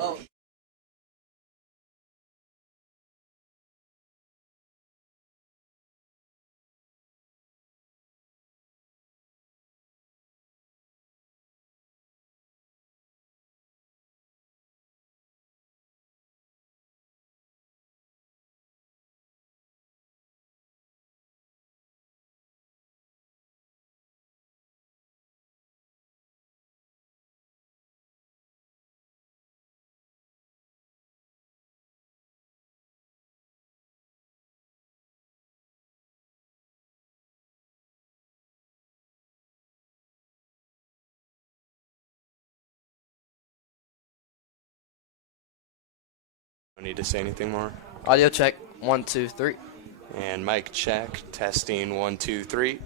Oh, Don't need to say anything more. Audio check. One, two, three. And mic check. Testing 1, 2, 3.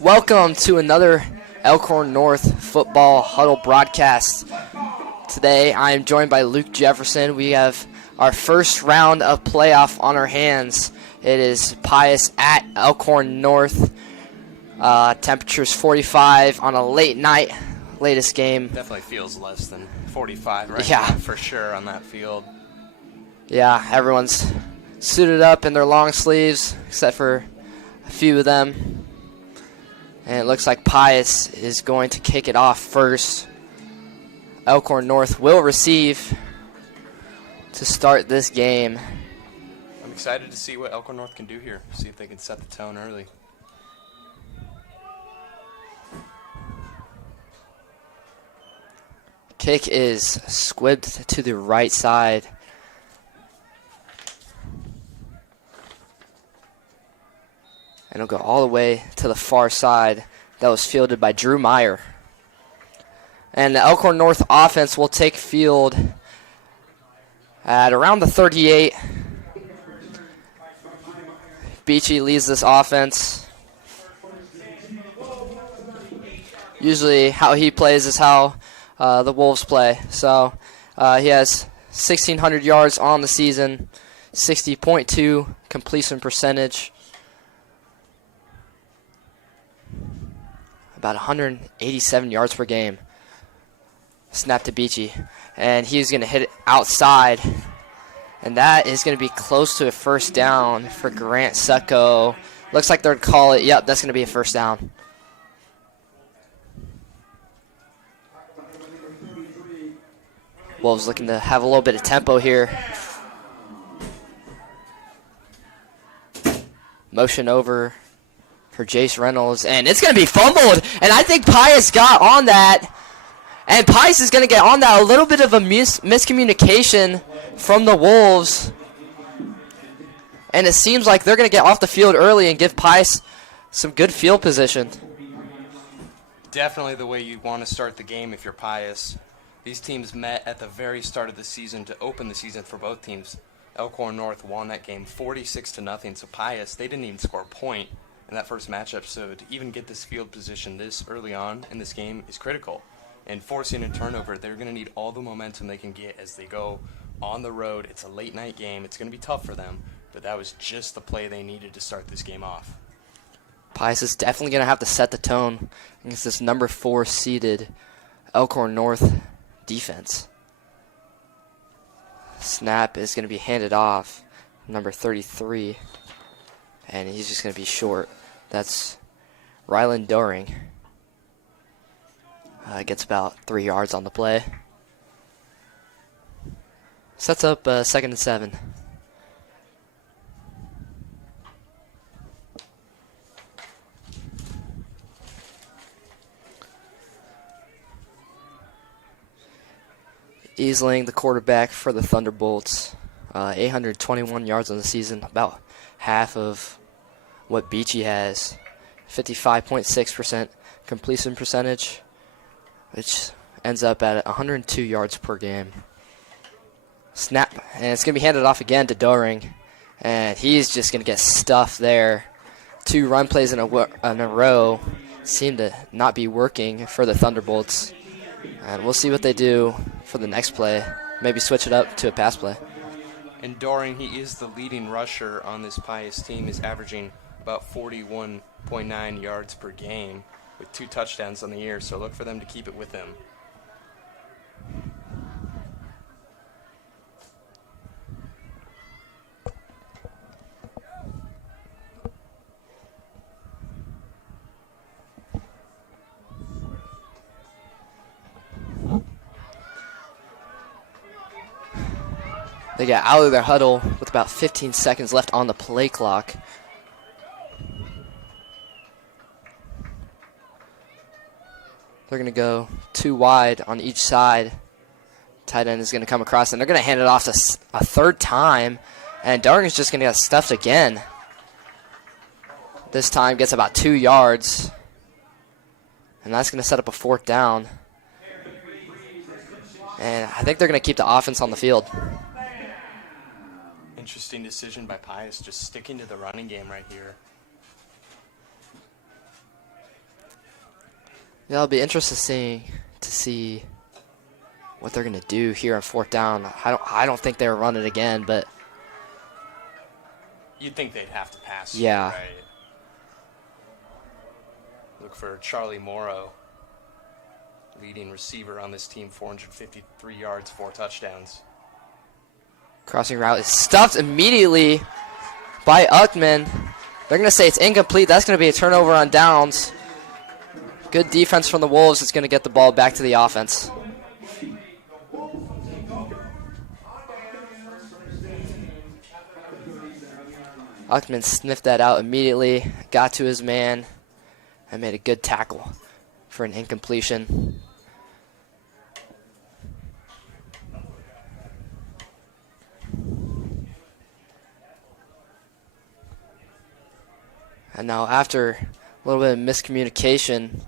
Welcome to another Elkhorn North football huddle broadcast. Today I am joined by Luke Jefferson. We have our first round of playoff on our hands. It is Pius at Elkhorn North. Temperature's 45 on a late night, latest game. Definitely feels less than 45 right Yeah. now, for sure, on that field. Yeah, everyone's suited up in their long sleeves, except for a few of them. And it looks like Pius is going to kick it off first. Elkhorn North will receive to start this game. I'm excited to see what Elkhorn North can do here, see if they can set the tone early. Kick is squibbed to the right side. And it'll go all the way to the far side. That was fielded by Drew Meyer. And the Elkhorn North offense will take field at around the 38. Beachy leads this offense. Usually how he plays is how the Wolves play. So he has 1,600 yards on the season, 60.2 completion percentage, about 187 yards per game. Snap to Beachy, and he's going to hit it outside, and that is going to be close to a first down for Grant Succo. Looks like they're going to call it. Yep, that's going to be a first down. Wolves looking to have a little bit of tempo here. Motion over for Jace Reynolds, and it's going to be fumbled, and I think Pius got on that, and Pius is going to get on that. A little bit of a miscommunication from the Wolves, and it seems like they're going to get off the field early and give Pius some good field position. Definitely the way you want to start the game if you're Pius. These teams met at the very start of the season to open the season for both teams. Elkhorn North won that game 46-0, so Pius, they didn't even score a point in that first matchup, so to even get this field position this early on in this game is critical. And forcing a turnover, they're going to need all the momentum they can get as they go on the road. It's a late night game. It's going to be tough for them, but that was just the play they needed to start this game off. Pius is definitely going to have to set the tone against this number 4 seeded Elkhorn North defense. Snap is going to be handed off, number 33, and he's just going to be short. That's Rylan Doring. Gets about 3 yards on the play. Sets up 2nd and 7. Easling, the quarterback for the Thunderbolts, 821 yards on the season, about half of what Beachy has. 55.6% completion percentage, which ends up at 102 yards per game. Snap, and it's going to be handed off again to Doring, and he's just going to get stuffed there. 2 run plays in a row seem to not be working for the Thunderbolts, and we'll see what they do for the next play. Maybe switch it up to a pass play. And Doring, he is the leading rusher on this Pius team, is averaging about 41.9 yards per game with 2 touchdowns on the year, so look for them to keep it with him. They got out of their huddle with about 15 seconds left on the play clock. They're going to go 2 wide on each side. Tight end is going to come across, and they're going to hand it off to a 3rd time. And Doring is just going to get stuffed again. This time gets about 2 yards. And that's going to set up a 4th down. And I think they're going to keep the offense on the field. Interesting decision by Pius, just sticking to the running game right here. Yeah, it'll be interesting to see what they're gonna do here on 4th down. I don't think they'll run it again, but You'd think they'd have to pass. Yeah. Right? Look for Charlie Morrow, leading receiver on this team, 453 yards, 4 touchdowns. crossing route is stuffed immediately by Uckman. They're gonna say it's incomplete. That's gonna be a turnover on downs. Good defense from the Wolves is gonna get the ball back to the offense. Uckman sniffed that out immediately, got to his man, and made a good tackle for an incompletion. And now after a little bit of miscommunication,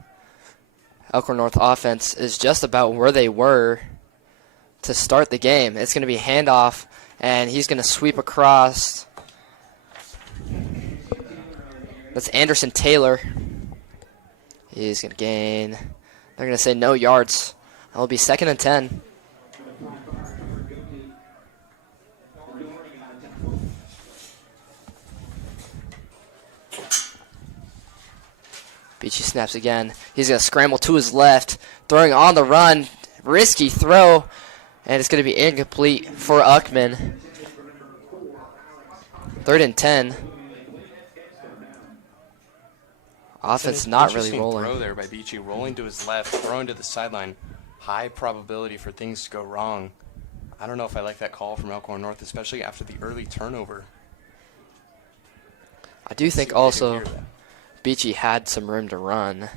Elkhorn North offense is just about where they were to start the game. It's going to be a handoff, and he's going to sweep across. That's Anderson Taylor. He's going to gain. They're going to say no yards. That'll be 2nd and 10. Beachy snaps again. He's going to scramble to his left, throwing on the run. Risky throw, and it's going to be incomplete for Uckman. 3rd and 10. Offense not really rolling. Throw there by Beachy, rolling to his left, throwing to the sideline. High probability for things to go wrong. I don't know if I like that call from Elkhorn North, especially after the early turnover. I do think also Beachy had some room to run,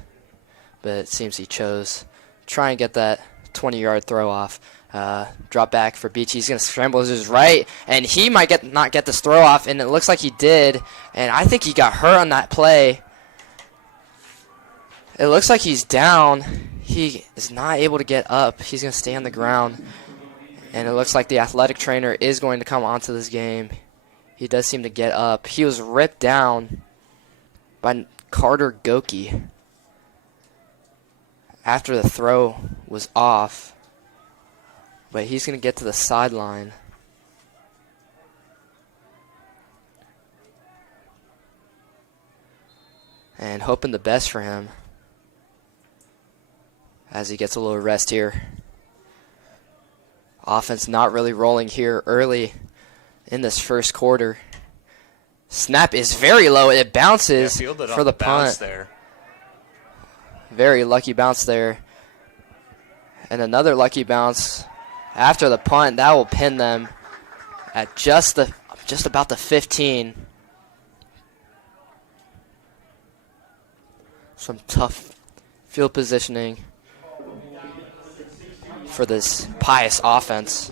but it seems he chose try and get that 20-yard throw off. Drop back for Beachy. He's going to scramble to his right, and he might not get this throw off, and it looks like he did, and I think he got hurt on that play. It looks like he's down. He is not able to get up. He's going to stay on the ground, and it looks like the athletic trainer is going to come onto this game. He does seem to get up. He was ripped down by Carter Goki after the throw was off, but he's going to get to the sideline. And hoping the best for him as he gets a little rest here. Offense not really rolling here early in this first quarter. Snap is very low. It bounces for the punt. There. Very lucky bounce there. And another lucky bounce after the punt. That will pin them at just about the 15. Some tough field positioning for this Pius offense.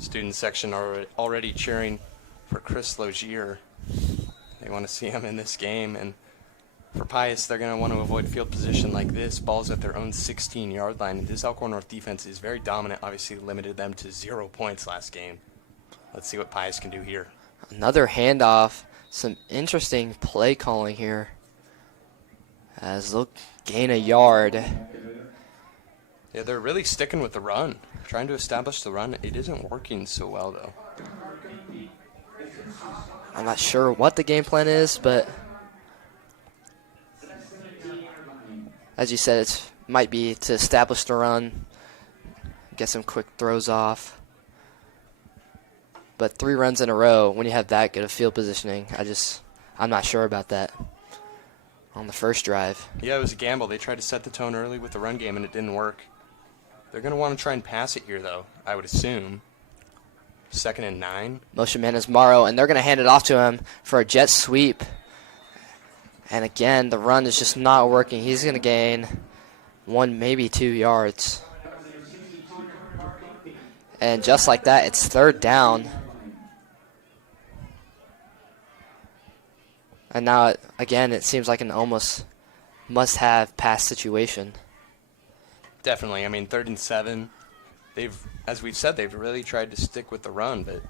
Student section are already cheering for Chris Logier. They want to see him in this game, and for Pius, they're going to want to avoid field position like this. Ball's at their own 16-yard line. This Elkhorn North defense is very dominant, obviously limited them to 0 points last game. Let's see what Pius can do here. Another handoff. Some interesting play calling here as they'll gain a yard. Yeah, they're really sticking with the run, trying to establish the run. It isn't working so well, though. I'm not sure what the game plan is, but as you said, it might be to establish the run, get some quick throws off. But 3 runs in a row, when you have that good of field positioning, I'm not sure about that on the first drive. Yeah, it was a gamble. They tried to set the tone early with the run game, and it didn't work. They're going to want to try and pass it here, though, I would assume. 2nd and 9. Motion man is Morrow, and they're going to hand it off to him for a jet sweep. And again, the run is just not working. He's going to gain 1, maybe 2 yards. And just like that, it's 3rd down. And now, again, it seems like an almost must-have pass situation. Definitely. I mean, 3rd and 7. As we've said, they've really tried to stick with the run, but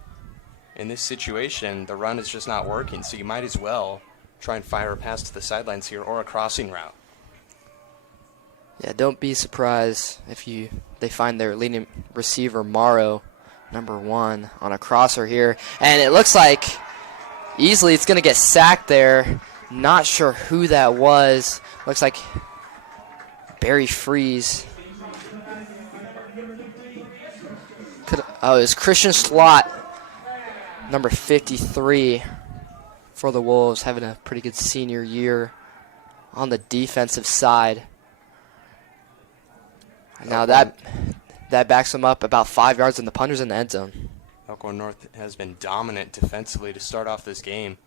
in this situation, the run is just not working, so you might as well try and fire a pass to the sidelines here or a crossing route. Yeah, don't be surprised if they find their leading receiver, Morrow, number 1, on a crosser here. And it looks like easily it's going to get sacked there. Not sure who that was. Looks like Barry Freeze. It was Christian Slot, number 53 for the Wolves, having a pretty good senior year on the defensive side. Now that backs them up about 5 yards, and the punter's in the end zone. Elkhorn North has been dominant defensively to start off this game.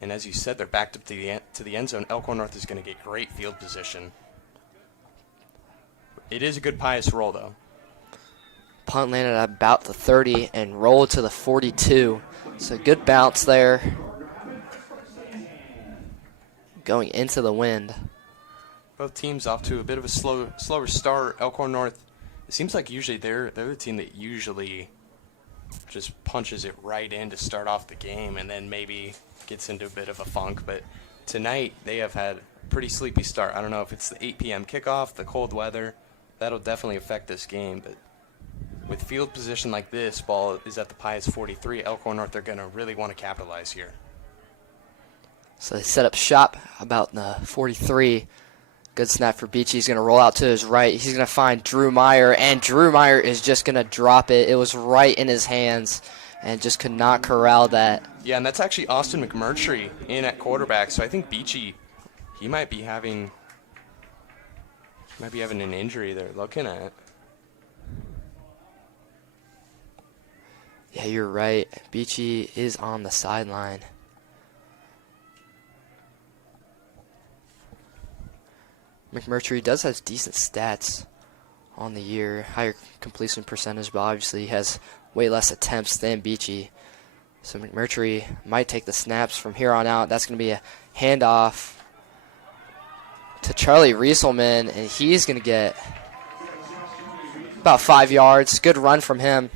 And as you said, they're backed up to the end zone. Elkhorn North is going to get great field position. It is a good Pius roll, though. Punt landed at about the 30 and rolled to the 42. So good bounce there. Going into the wind. Both teams off to a bit of a slower start. Elkhorn North, it seems like usually they're the team that usually just punches it right in to start off the game and then maybe gets into a bit of a funk. But tonight they have had a pretty sleepy start. I don't know if it's the 8 p.m. kickoff, the cold weather. That'll definitely affect this game. But with field position like this, ball is at the Pius 43. Elkhorn North, they're going to really want to capitalize here. So they set up shop about the 43. Good snap for Beachy. He's going to roll out to his right. He's going to find Drew Meyer, and Drew Meyer is just going to drop it. It was right in his hands and just could not corral that. Yeah, and that's actually Austin McMurtry in at quarterback. So I think Beachy, he might be having an injury they're looking at. Yeah, you're right. Beachy is on the sideline. McMurtry does have decent stats on the year, higher completion percentage, but obviously he has way less attempts than Beachy. So McMurtry might take the snaps from here on out. That's going to be a handoff to Charlie Rieselman, and he's going to get about 5 yards. Good run from him.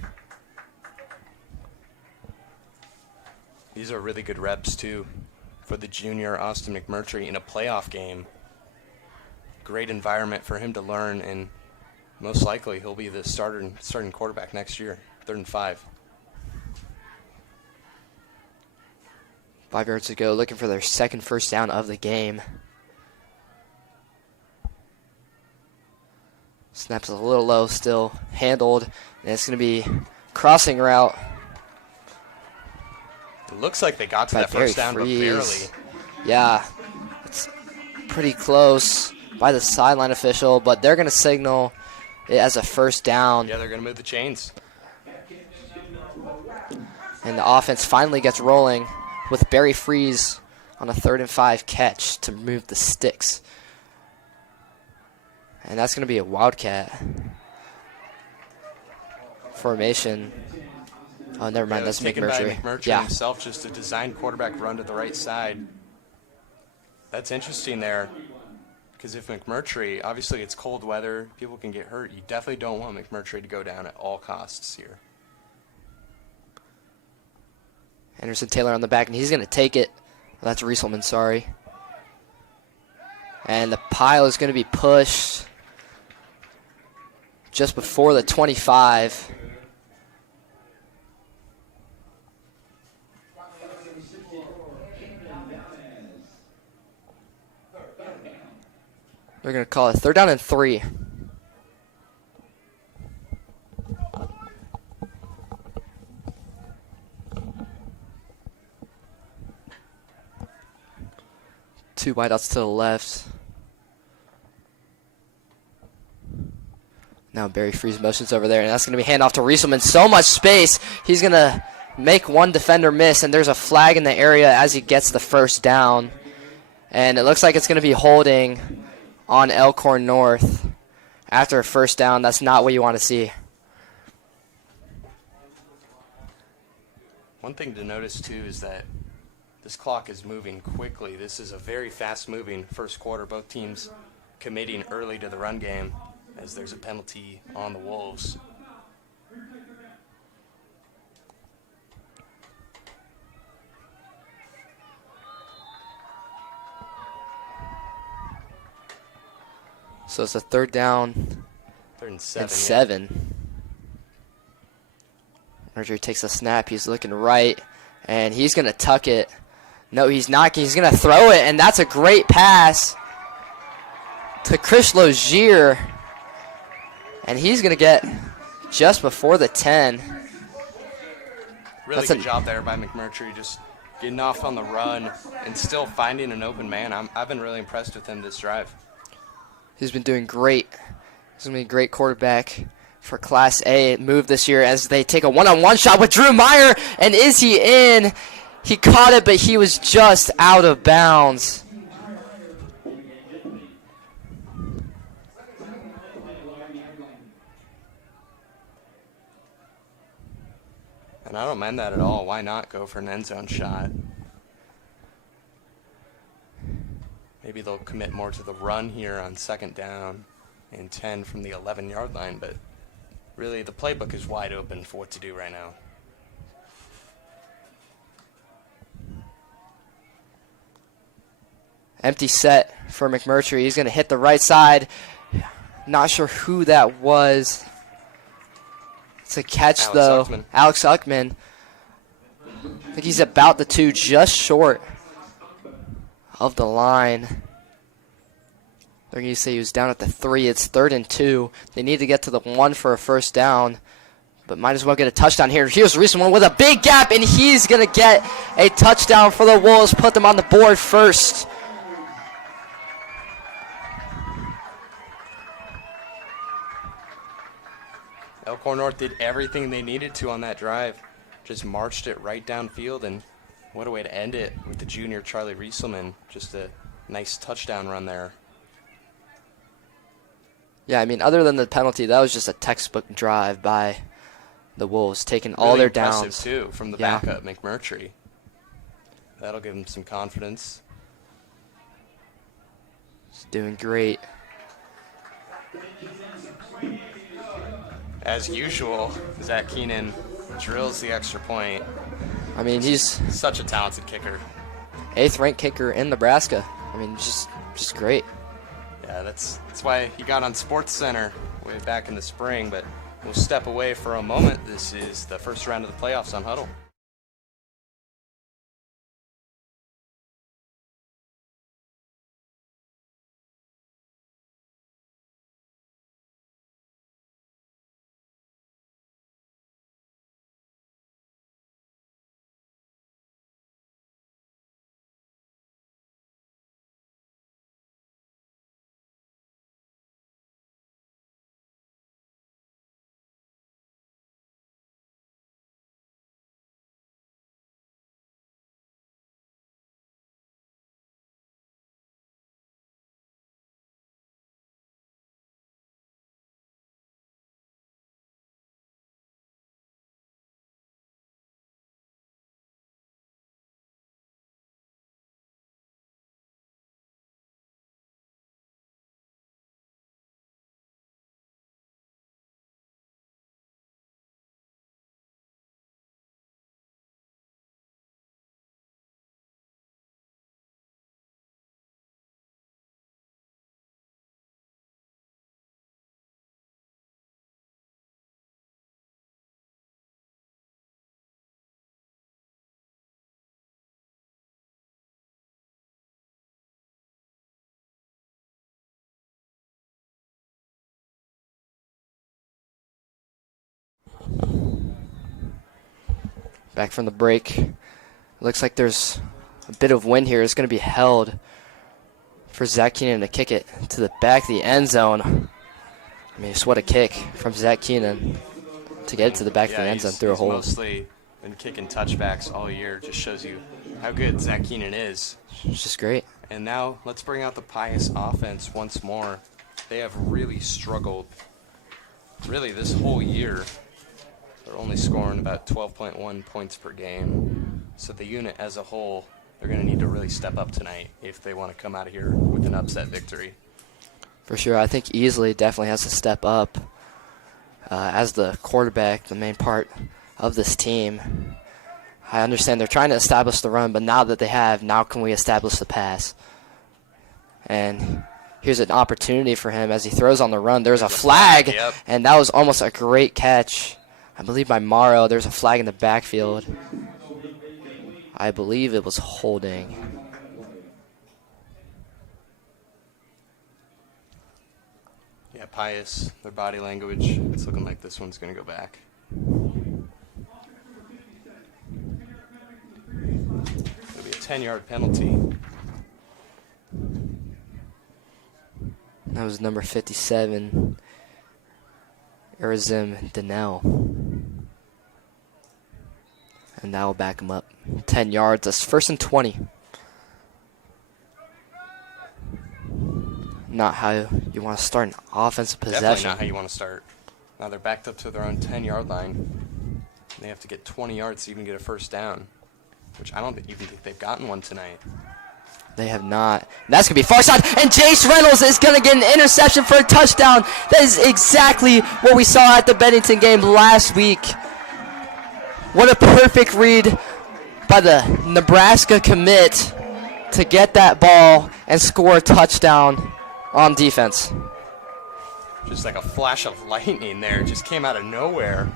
These are really good reps, too, for the junior Austin McMurtry in a playoff game. Great environment for him to learn, and most likely he'll be the starting quarterback next year, 3rd and 5. 5 yards to go, looking for their second first down of the game. Snaps a little low, still handled, and it's going to be crossing route. It looks like they got to that first down, but barely. Yeah, it's pretty close by the sideline official, but they're going to signal it as a first down. Yeah, they're going to move the chains. And the offense finally gets rolling with Barry Freeze on a 3rd and 5 catch to move the sticks. And that's going to be a Wildcat formation. Oh, never mind, that's taken McMurtry. By McMurtry himself, just a design quarterback run to the right side. That's interesting there. Because if McMurtry, obviously it's cold weather, people can get hurt. You definitely don't want McMurtry to go down at all costs here. Anderson Taylor on the back, and he's going to take it. Well, that's Rieselman, sorry. And the pile is going to be pushed just before the 25. They're going to call it 3rd down and 3. Two wideouts to the left. Now Barry Freeze motions over there, and that's going to be handoff to Rieselman. So much space. He's going to make one defender miss, and there's a flag in the area as he gets the first down. And it looks like it's going to be holding on Elkhorn North after a first down. That's not what you want to see. One thing to notice, too, is that this clock is moving quickly. This is a very fast-moving first quarter. Both teams committing early to the run game as there's a penalty on the Wolves. So it's a third down Third and 7. and 7. Marjorie takes a snap. He's looking right, and he's going to tuck it. No, he's not. He's going to throw it, and that's a great pass to Chris Logier. And he's going to get just before the 10. Really good job there by McMurtry, just getting off on the run and still finding an open man. I've been really impressed with him this drive. He's been doing great. He's going to be a great quarterback for Class A move this year as they take a one-on-one shot with Drew Meyer. And is he in? He caught it, but he was just out of bounds. And I don't mind that at all. Why not go for an end zone shot? Maybe they'll commit more to the run here on 2nd down and 10 from the 11-yard line, but really the playbook is wide open for what to do right now. Empty set for McMurtry. He's going to hit the right side. Not sure who that was. It's a catch, Alex though. Uckman. Alex Uckman. I think he's about the 2, just short of the line. They're going to say he was down at the 3. It's 3rd and 2. They need to get to the 1 for a first down, but might as well get a touchdown here. Here's the recent one with a big gap, and he's going to get a touchdown for the Wolves, put them on the board first. Elkhorn North did everything they needed to on that drive. Just marched it right downfield, and what a way to end it with the junior Charlie Rieselman. Just a nice touchdown run there. Yeah, I mean, other than the penalty, that was just a textbook drive by the Wolves, taking all Really their impressive, downs. too, from the backup, McMurtry. That'll give him some confidence. He's doing great. As usual, Zach Keenan drills the extra point. I mean, he's Such a talented kicker. 8th-ranked kicker in Nebraska. I mean, just great. Yeah, that's why he got on Sports Center way back in the spring, but we'll step away for a moment. This is the first round of the playoffs on Huddle. Back from the break. Looks like there's a bit of wind here. It's going to be held for Zach Keenan to kick it to the back of the end zone. I mean, just what a kick from Zach Keenan to get it to the back of the end zone through a hole. He's mostly been kicking touchbacks all year. Just shows you how good Zach Keenan is. It's just great. And now let's bring out the Pius offense once more. They have really struggled, really this whole year. They're only scoring about 12.1 points per game. So the unit as a whole, they're going to need to really step up tonight if they want to come out of here with an upset victory. For sure. I think Easley definitely has to step up as the quarterback, the main part of this team. I understand they're trying to establish the run, but now that they have, now can we establish the pass? And here's an opportunity for him as he throws on the run. There's a flag, yep. and that was almost a great catch, I believe, by Morrow. There's a flag in the backfield. I believe it was holding. Yeah, Pius, their body language, it's looking like this one's going to go back. It'll be a 10-yard penalty. That was number 57, Erzim Donnell. And that will back him up. 10 yards. That's 1st and 20. Not how you want to start an offensive possession. Definitely not how you want to start. Now they're backed up to their own 10-yard line. They have to get 20 yards to even get a first down, which I don't even think they've gotten one tonight. They have not. And that's going to be far side. And Jace Reynolds is going to get an interception for a touchdown. That is exactly what we saw at the Bennington game last week. What a perfect read by the Nebraska commit to get that ball and score a touchdown on defense. Just like a flash of lightning there. It just came out of nowhere.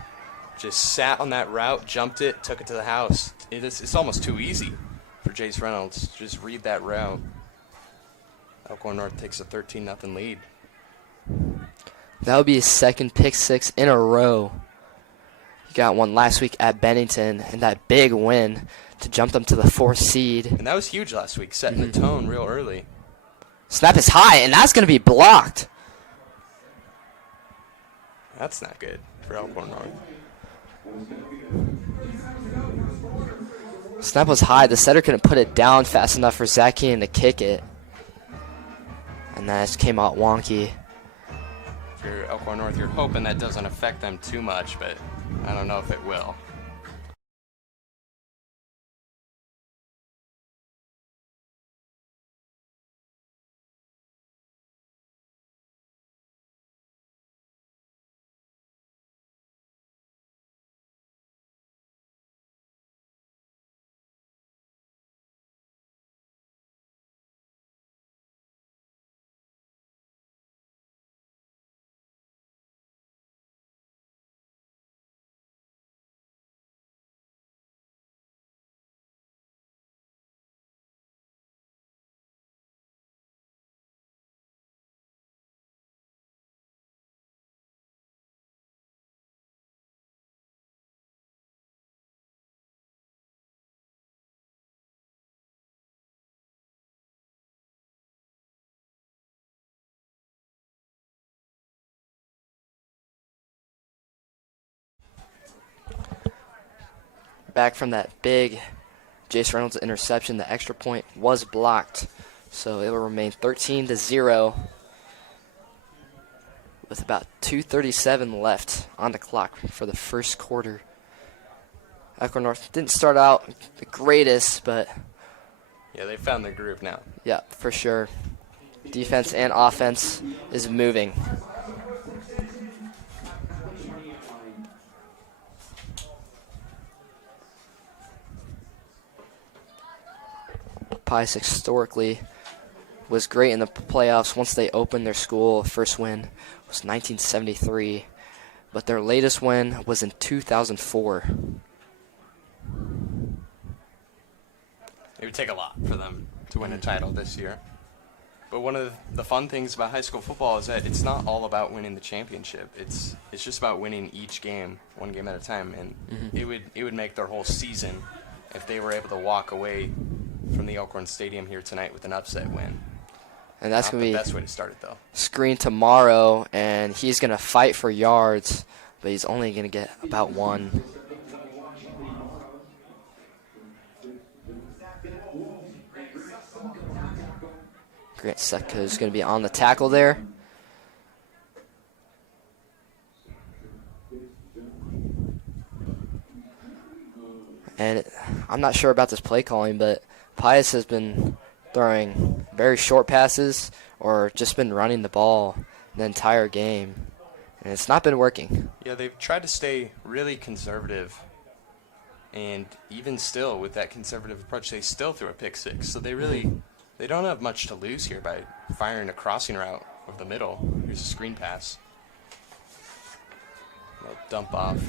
Just sat on that route, jumped it, took it to the house. It's almost too easy for Jace Reynolds. Just read that route. Elkhorn North takes a 13-0 lead. That would be his second pick six in a row. He got one last week at Bennington, and that big win to jump them to the 4th seed. And that was huge last week, setting the tone real early. Snap is high, and that's going to be blocked. That's not good for Elkhorn North. Snap was high. The setter couldn't put it down fast enough for Zach Keenan to kick it. And that just came out wonky. If you're Elkhorn North, you're hoping that doesn't affect them too much, but I don't know if it will. Back from that big Jace Reynolds interception, the extra point was blocked. So it will remain 13-0 with about 2:37 left on the clock for the first quarter. Elkhorn North didn't start out the greatest, but Yeah, they found their groove now. yeah, for sure. Defense and offense is moving. Pius historically was great in the playoffs once they opened their school. First win was 1973, but their latest win was in 2004. It would take a lot for them to win a title this year. But one of the fun things about high school football is that it's not all about winning the championship. It's just about winning each game, one game at a time. And it would make their whole season if they were able to walk away from the Elkhorn Stadium here tonight with an upset win. And that's Not going to the be best way to start it, though. screen tomorrow, and he's going to fight for yards, but he's only going to get about one. Grant Setka is going to be on the tackle there. And I'm not sure about this play calling, but Pius has been throwing very short passes or just been running the ball the entire game, and it's not been working. Yeah, they've tried to stay really conservative, and even still with that conservative approach, they still threw a pick six. So they really They don't have much to lose here by firing a crossing route over the middle. Here's a screen pass. They'll dump off.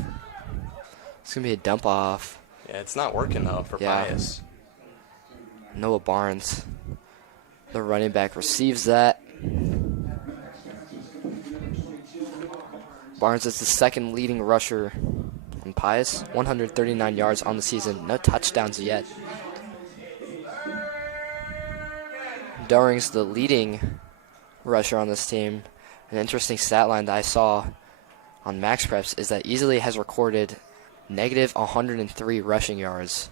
It's going to be a dump off. Yeah, it's not working, though, for Pius. Noah Barnes, the running back, receives that. Barnes is the second leading rusher on Pius. 139 yards on the season. No touchdowns yet. Doering's the leading rusher on this team. An interesting stat line that I saw on Max Preps is that Easley has recorded negative 103 rushing yards,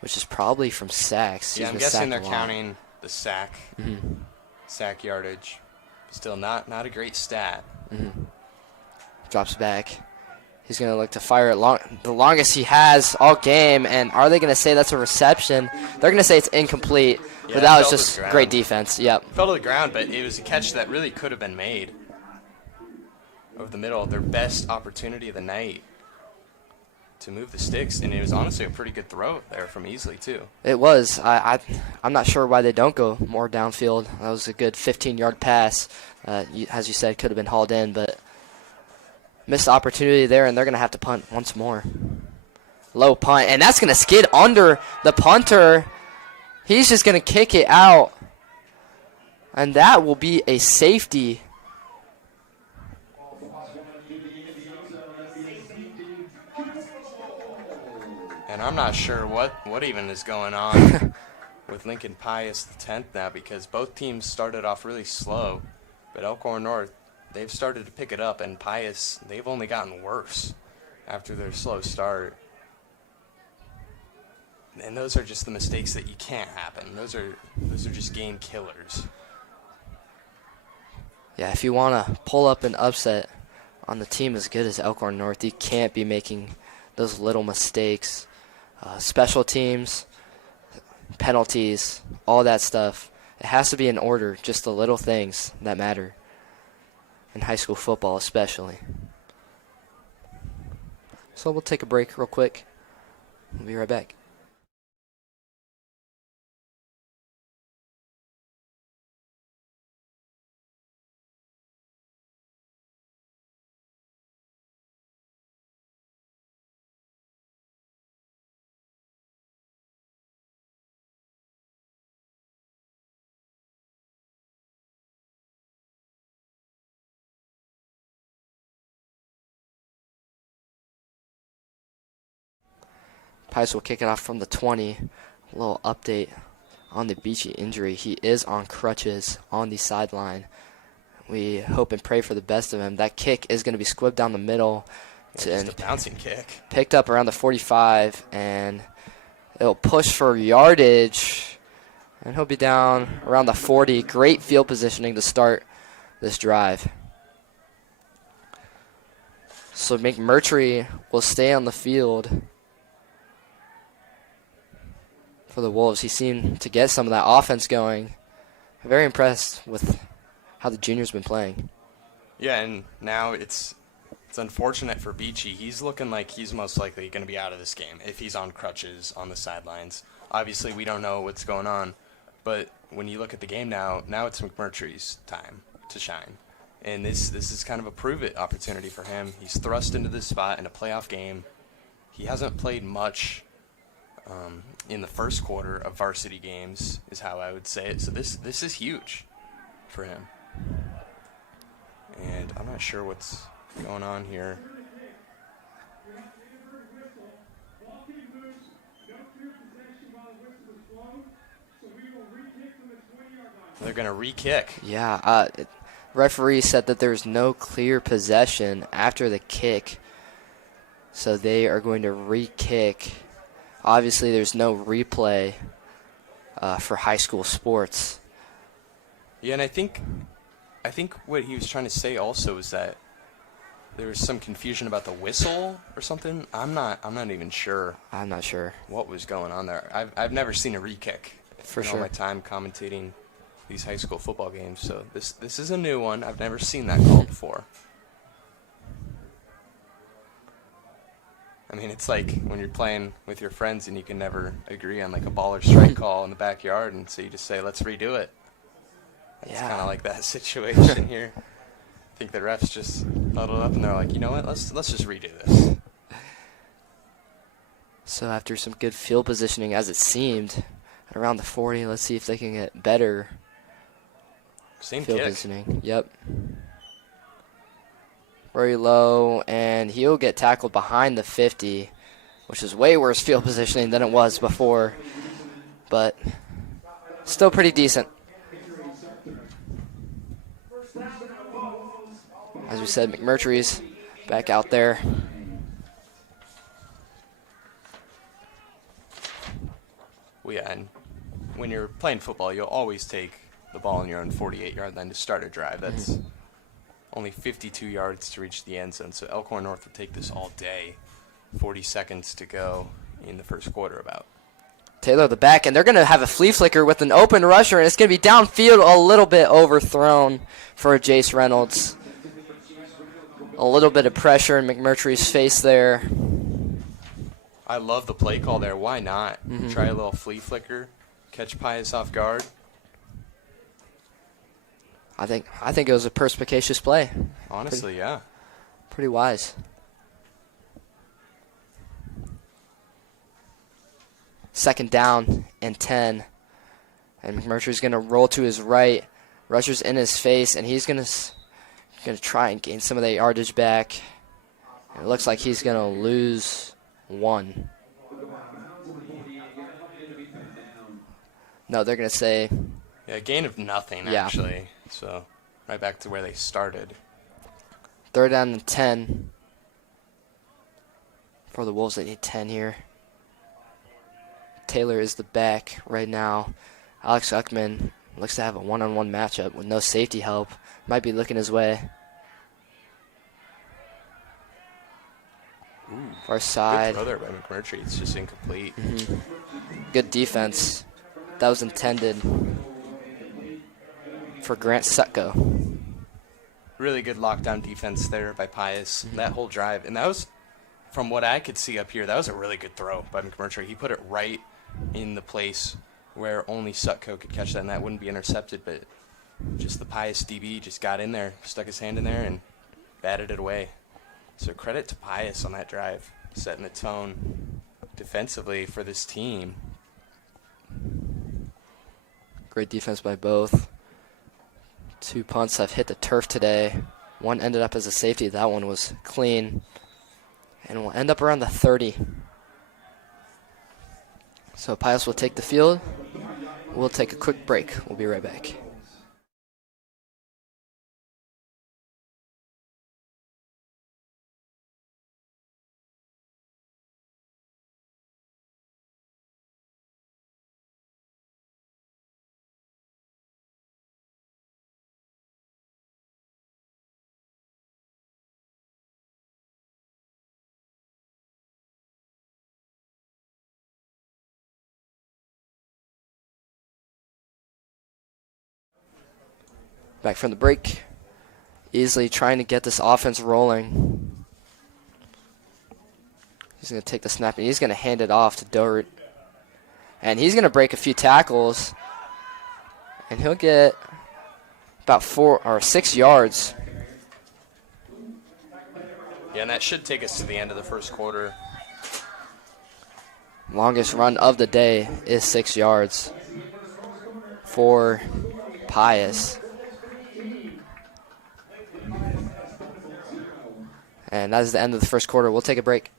which is probably from sacks. Yeah, I'm guessing they're counting the sack yardage. Still not a great stat. Drops back. He's going to look to fire it the longest he has all game. And are they going to say that's a reception? They're going to say it's incomplete. Yeah, but that was just great defense. Yep. Fell to the ground, but it was a catch that really could have been made over the middle. Their best opportunity of the night to move the sticks, and it was honestly a pretty good throw there from Easley too. It was. I'm not sure why they don't go more downfield. That was a good 15-yard pass. As you said, could have been hauled in, but missed opportunity there, and they're going to have to punt once more. Low punt, and that's going to skid under the punter. He's just going to kick it out, and that will be a safety. And I'm not sure what even is going on with Lincoln Pius the 10th now, because both teams started off really slow, but Elkhorn North, they've started to pick it up, and Pius, they've only gotten worse after their slow start. And those are just the mistakes that you can't happen. Those are just game killers. Yeah, if you want to pull up an upset on the team as good as Elkhorn North, you can't be making those little mistakes. Special teams, penalties, all that stuff. It has to be in order, just the little things that matter. In high school football especially. So we'll take a break real quick. We'll be right back. Pius will kick it off from the 20. A little update on the Beachy injury. He is on crutches on the sideline. We hope and pray for the best of him. That kick is going to be squibbed down the middle. Just a bouncing kick. Picked up around the 45, and it'll push for yardage. And he'll be down around the 40. Great field positioning to start this drive. So McMurtry will stay on the field for the Wolves. He seemed to get some of that offense going. Very impressed with how the junior's been playing. Yeah, and now it's unfortunate for Beachy. He's looking like he's most likely going to be out of this game if he's on crutches on the sidelines. Obviously, we don't know what's going on, but when you look at the game now it's McMurtry's time to shine. And this is kind of a prove-it opportunity for him. He's thrust into this spot in a playoff game. He hasn't played much in the first quarter of varsity games, is how I would say it. So this is huge for him. And I'm not sure what's going on here. They're going to re-kick. Yeah, referee said that there's no clear possession after the kick, so they are going to re-kick. Obviously, there's no replay for high school sports. Yeah, and I think what he was trying to say also is that there was some confusion about the whistle or something. I'm not even sure. I'm not sure what was going on there. I've never seen a re-kick for in sure. all my time commentating these high school football games, so this is a new one. I've never seen that call before. I mean, it's like when you're playing with your friends and you can never agree on like a ball or strike call in the backyard, and so you just say, "Let's redo it." It's kind of like that situation here. I think the refs just huddled up and they're like, "You know what? Let's just redo this." So after some good field positioning, as it seemed, at around the 40, let's see if they can get better Same field kick. positioning. Yep. Very low, and he'll get tackled behind the 50, which is way worse field positioning than it was before, but still pretty decent. As we said, McMurtry's back out there. Well, yeah, and when you're playing football, you'll always take the ball in your own 48-yard line to start a drive. That's only 52 yards to reach the end zone, so Elkhorn North will take this all day. 40 seconds to go in the first quarter about. Taylor the back, and they're going to have a flea flicker with an open rusher, and it's going to be downfield a little bit overthrown for Jace Reynolds. A little bit of pressure in McMurtry's face there. I love the play call there. Why not? Try a little flea flicker, catch Pius off guard. I think it was a perspicacious play. Honestly, yeah. Pretty wise. Second down and 10. And McMurtry's going to roll to his right. Rusher's in his face, and he's going to try and gain some of that yardage back. And it looks like he's going to lose 1. No, they're going to say... Yeah, gain of nothing, actually. So, right back to where they started. Third down and 10. For the Wolves, they need 10 here. Taylor is the back right now. Alex Uckman looks to have a one-on-one matchup with no safety help. Might be looking his way. Far side. Good throw there by McMurtry. It's just incomplete. Good defense. That was intended for Grant Sutko. Really good lockdown defense there by Pius. That whole drive. And that was, from what I could see up here, that was a really good throw by McMurtry. He put it right in the place where only Sutko could catch that, and that wouldn't be intercepted, but just the Pius DB just got in there, stuck his hand in there, and batted it away. So credit to Pius on that drive, setting the tone defensively for this team. Great defense by both. 2 punts have hit the turf today. One ended up as a safety. That one was clean. And will end up around the 30. So Pius will take the field. We'll take a quick break. We'll be right back. Back from the break. Easily trying to get this offense rolling. He's going to take the snap, and he's going to hand it off to Dort. And he's going to break a few tackles. And he'll get about 4 or 6 yards. Yeah, and that should take us to the end of the first quarter. Longest run of the day is 6 yards for Pius. And that is the end of the first quarter. We'll take a break.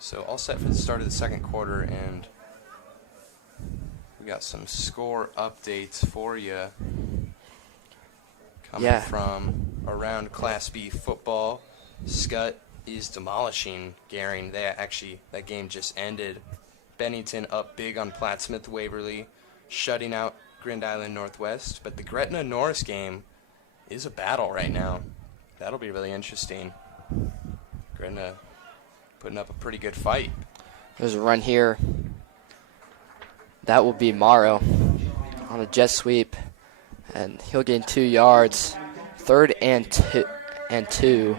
So all set for the start of the second quarter, and we got some score updates for you coming from around Class B football. Scott is demolishing Garing. That game just ended. Bennington up big on Plattsmouth Waverly, shutting out Grand Island Northwest. But the Gretna-Norris game is a battle right now. That'll be really interesting. Gretna putting up a pretty good fight. There's a run here. That will be Morrow on a jet sweep, and he'll gain 2 yards. 3rd and two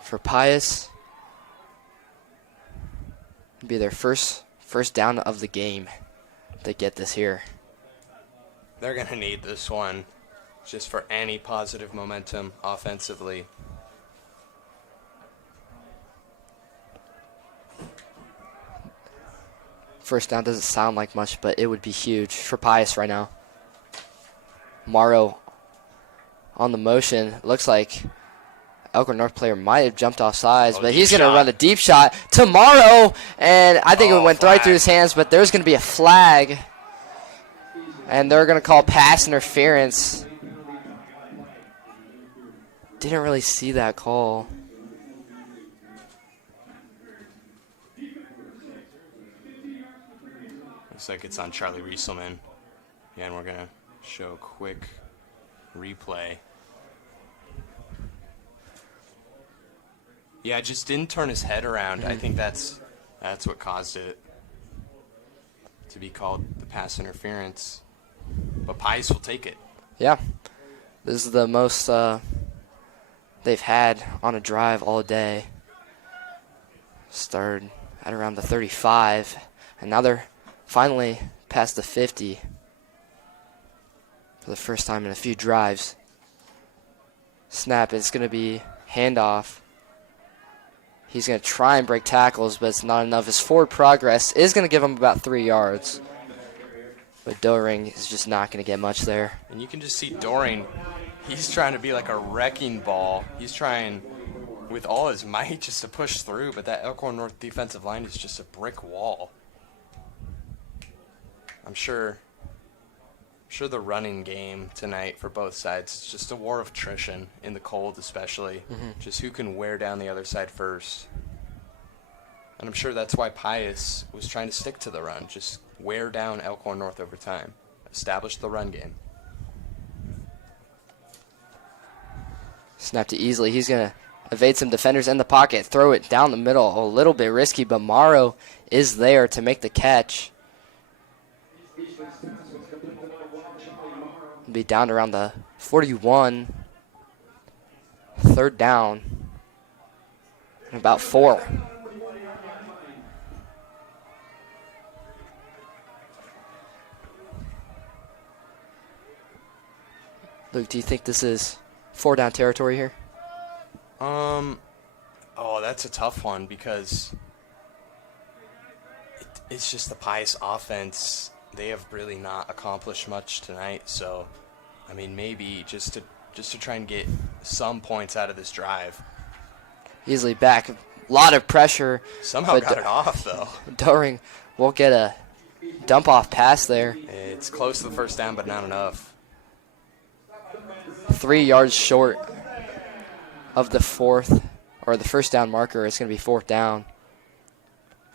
for Pius. It'll be their first down of the game. They get this here. They're going to need this one just for any positive momentum offensively. First down doesn't sound like much, but it would be huge for Pius right now. Morrow on the motion. Looks like Elkhorn North player might have jumped off sides, but he's going to run a deep shot to Morrow, and I think it went right through his hands, but there's going to be a flag, and they're going to call pass interference. Didn't really see that call. Looks like it's on Charlie Rieselman. Yeah, and we're going to show a quick replay. Yeah, just didn't turn his head around. I think that's what caused it to be called the pass interference. But Pius will take it. Yeah. This is the most they've had on a drive all day. Started at around the 35, and now they're finally past the 50 for the first time in a few drives. Snap, it's going to be handoff. He's going to try and break tackles, but it's not enough. His forward progress is going to give him about 3 yards. But Doring is just not going to get much there. And you can just see Doring, he's trying to be like a wrecking ball. He's trying with all his might just to push through, but that Elkhorn North defensive line is just a brick wall. I'm sure the running game tonight for both sides is just a war of attrition in the cold, especially. Just who can wear down the other side first. And I'm sure that's why Pius was trying to stick to the run, just wear down Elkhorn North over time, establish the run game. Snap to Easley. He's going to evade some defenders in the pocket, throw it down the middle. A little bit risky, but Morrow is there to make the catch. Be down around the 41. 3rd down. And about 4. Luke, do you think this is 4-down territory here? Oh, that's a tough one because it's just the Pius offense. They have really not accomplished much tonight, so I mean maybe just to try and get some points out of this drive. Easily back. A lot of pressure. Somehow got it off though. Doring won't get a dump off pass there. It's close to the first down, but not enough. 3 yards short of the first down marker. It's going to be 4th down.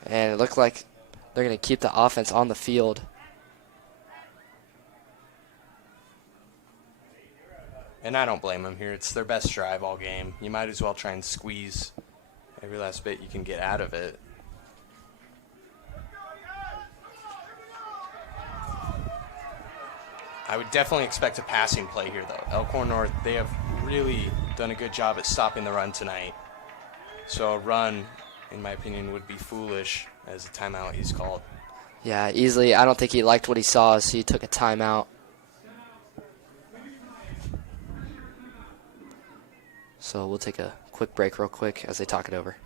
And it looked like they're going to keep the offense on the field. And I don't blame them here. It's their best drive all game. You might as well try and squeeze every last bit you can get out of it. I would definitely expect a passing play here, though. Elkhorn North, they have really done a good job at stopping the run tonight. So a run, in my opinion, would be foolish as a timeout he's called. Yeah, easily. I don't think he liked what he saw, so he took a timeout. So we'll take a quick break real quick as they talk it over.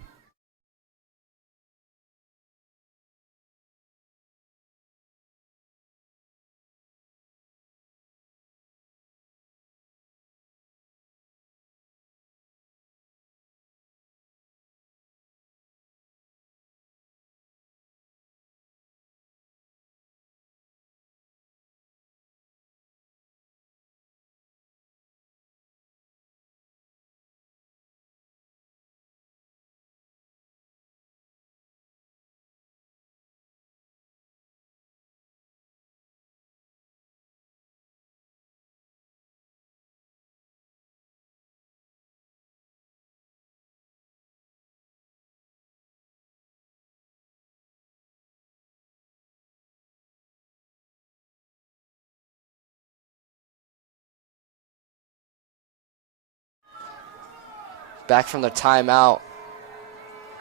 Back from the timeout.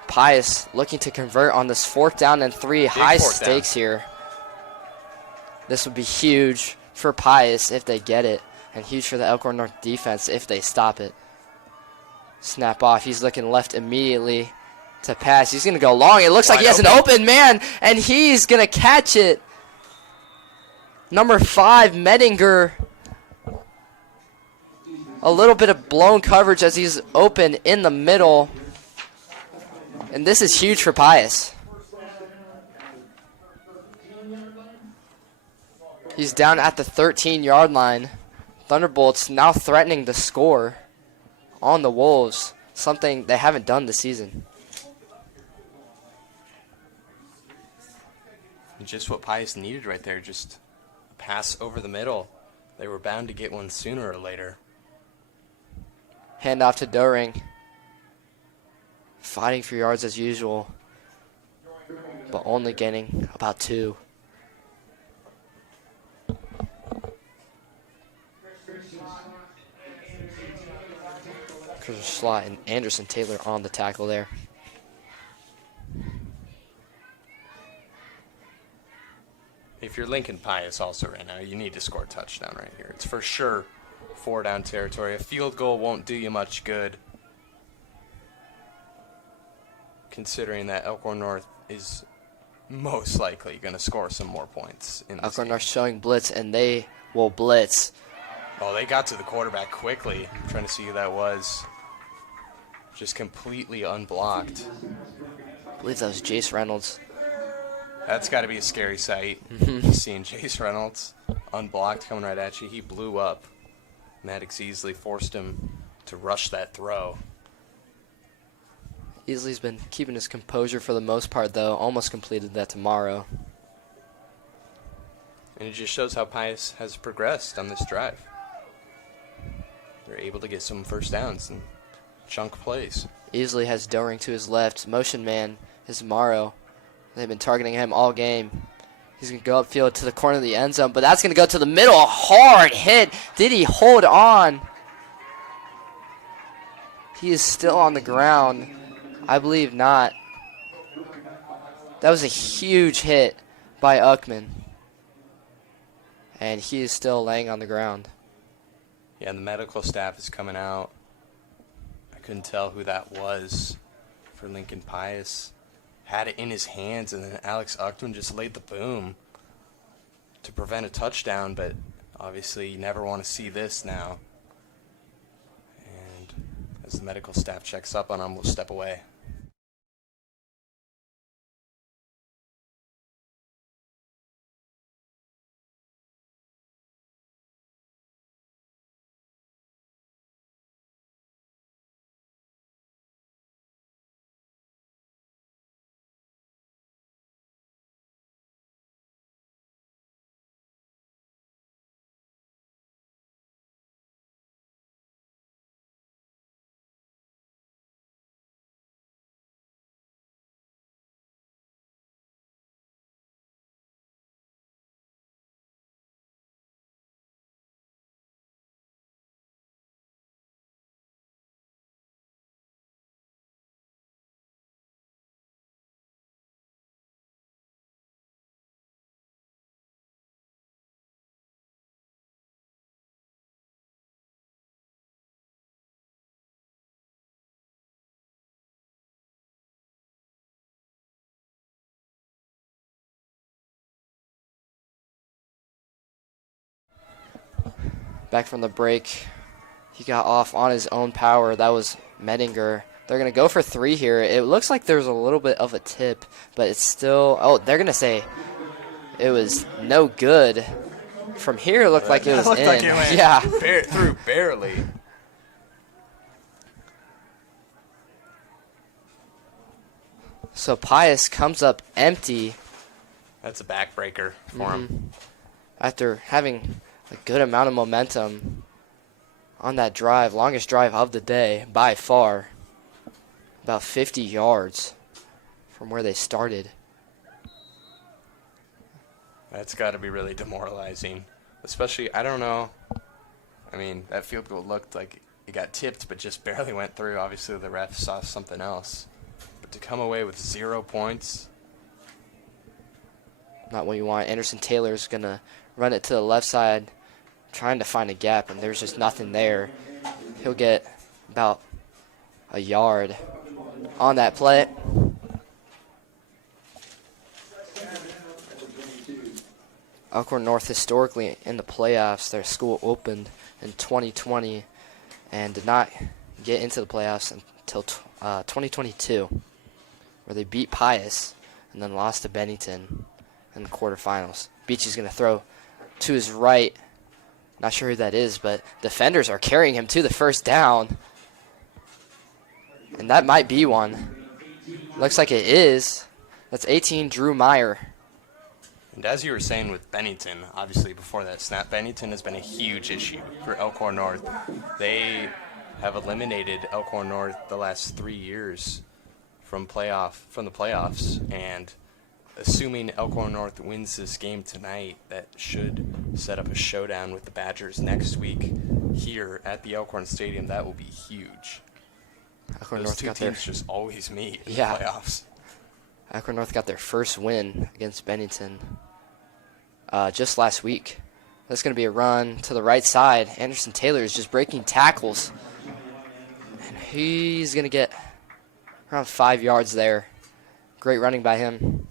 Pius looking to convert on this 4th down and 3. High stakes here. This would be huge for Pius if they get it, and huge for the Elkhorn North defense if they stop it. Snap off. He's looking left immediately to pass. He's going to go long. It looks like he has an open man, and he's going to catch it. Number 5, Medinger. A little bit of blown coverage as he's open in the middle. And this is huge for Pius. He's down at the 13-yard line. Thunderbolts now threatening to score on the Wolves, something they haven't done this season. Just what Pius needed right there, just a pass over the middle. They were bound to get one sooner or later. Hand off to Doring. Fighting for yards as usual, but only gaining about 2. Slot and Anderson Taylor on the tackle there. If you're Lincoln Pius also right now, you need to score a touchdown right here. It's for sure 4-down territory. A field goal won't do you much good, considering that Elkhorn North is most likely going to score some more points in this Elkhorn game. North showing blitz, and they will blitz. Oh, they got to the quarterback quickly. I'm trying to see who that was. Just completely unblocked. I believe that was Jace Reynolds. That's got to be a scary sight, seeing Jace Reynolds unblocked coming right at you. He blew up. Maddox easily forced him to rush that throw. Easley's been keeping his composure for the most part, though. Almost completed that tomorrow. And it just shows how Pius has progressed on this drive. They're able to get some first downs and chunk plays. Easley has Doring to his left. Motion man is Morrow. They've been targeting him all game. He's going to go upfield to the corner of the end zone, but that's going to go to the middle. A hard hit. Did he hold on? He is still on the ground. I believe not. That was a huge hit by Uckman. And he is still laying on the ground. Yeah, the medical staff is coming out. I couldn't tell who that was for Lincoln Pius. Had it in his hands, and then Alex Uckman just laid the boom to prevent a touchdown, but obviously you never want to see this now. And as the medical staff checks up on him, we'll step away. Back from the break. He got off on his own power. That was Medinger. They're going to go for 3 here. It looks like there's a little bit of a tip, but it's still... Oh, they're going to say it was no good. From here, it looked like it was in. Like it went yeah. Through barely. So Pius comes up empty. That's a backbreaker for him. After having a good amount of momentum on that drive, longest drive of the day by far, about 50 yards from where they started. That's got to be really demoralizing, especially, I don't know, I mean, that field goal looked like it got tipped but just barely went through. Obviously, the ref saw something else. But to come away with 0 points. Not what you want. Anderson Taylor's going to run it to the left side, trying to find a gap, and there's just nothing there. He'll get about a yard on that play. Elkhorn North historically in the playoffs, their school opened in 2020 and did not get into the playoffs until 2022, where they beat Pius and then lost to Bennington in the quarterfinals. Beachy's going to throw to his right. Not sure who that is, but defenders are carrying him to the first down. And that might be one. Looks like it is. That's 18, Drew Meyer. And as you were saying with Bennington, obviously before that snap, Bennington has been a huge issue for Elkhorn North. They have eliminated Elkhorn North the last 3 years from the playoffs, and assuming Elkhorn North wins this game tonight, that should set up a showdown with the Badgers next week here at the Elkhorn Stadium. That will be huge. Elkhorn Those North two got teams just always meet in Yeah. the playoffs. Elkhorn North got their first win against Bennington just last week. That's going to be a run to the right side. Anderson Taylor is just breaking tackles. And he's going to get around 5 yards there. Great running by him.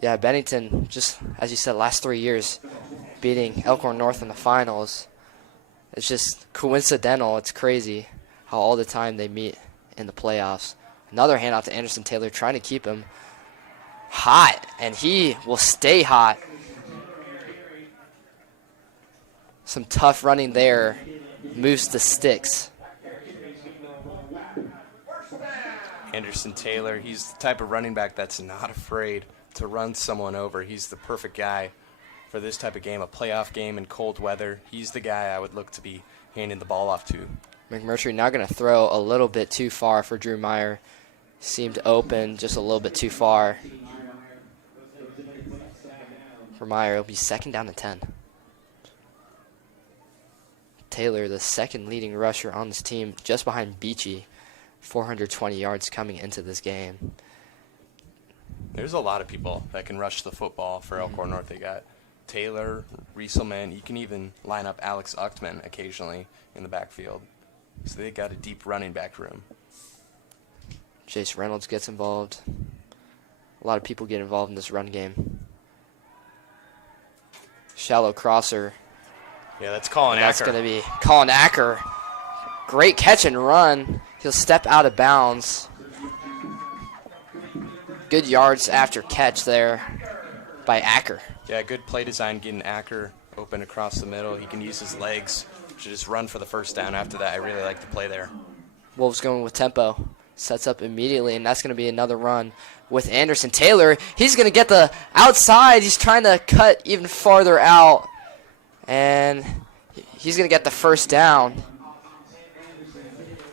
Yeah, Bennington, just as you said, last 3 years, beating Elkhorn North in the finals. It's just coincidental. It's crazy how all the time they meet in the playoffs. Another handoff to Anderson Taylor, trying to keep him hot, and he will stay hot. Some tough running there. Moves the sticks. Anderson Taylor, he's the type of running back that's not afraid to run someone over. He's the perfect guy for this type of game, a playoff game in cold weather. He's the guy I would look to be handing the ball off to. McMurtry now going to throw a little bit too far for Drew Meyer. Seemed open just a little bit too far. For Meyer, it'll be 2nd down and 10. Taylor, the second leading rusher on this team, just behind Beachy. 420 yards coming into this game. There's a lot of people that can rush the football for Elkhorn North. They got Taylor, Rieselman. You can even line up Alex Uchtman occasionally in the backfield. So they got a deep running back room. Jace Reynolds gets involved. A lot of people get involved in this run game. Shallow crosser. Yeah, that's Colin Acker. That's going to be Colin Acker. Great catch and run. He'll step out of bounds. Good yards after catch there by Acker. Yeah, good play design getting Acker open across the middle. He can use his legs to just run for the first down after that. I really like the play there. Wolves going with tempo. Sets up immediately, and that's going to be another run with Anderson Taylor. He's going to get the outside. He's trying to cut even farther out, and he's going to get the first down.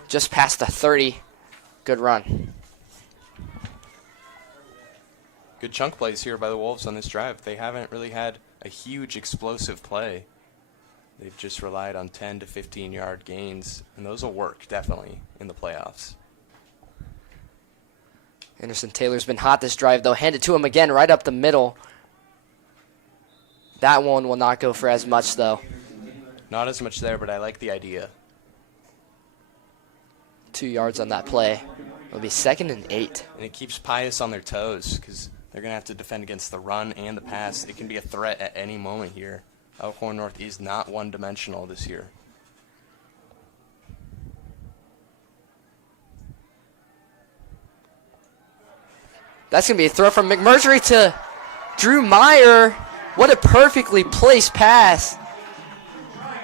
Just past the 30. Good run. Good chunk plays here by the Wolves on this drive. They haven't really had a huge explosive play. They've just relied on 10 to 15-yard gains, and those will work, definitely, in the playoffs. Anderson Taylor's been hot this drive, though. Hand it to him again, right up the middle. That one will not go for as much, though. Not as much there, but I like the idea. 2 yards on that play. It'll be 2nd and 8. And it keeps Pius on their toes because they're going to have to defend against the run and the pass. It can be a threat at any moment here. Elkhorn North is not one-dimensional this year. That's going to be a throw from McMurtry to Drew Meyer. What a perfectly placed pass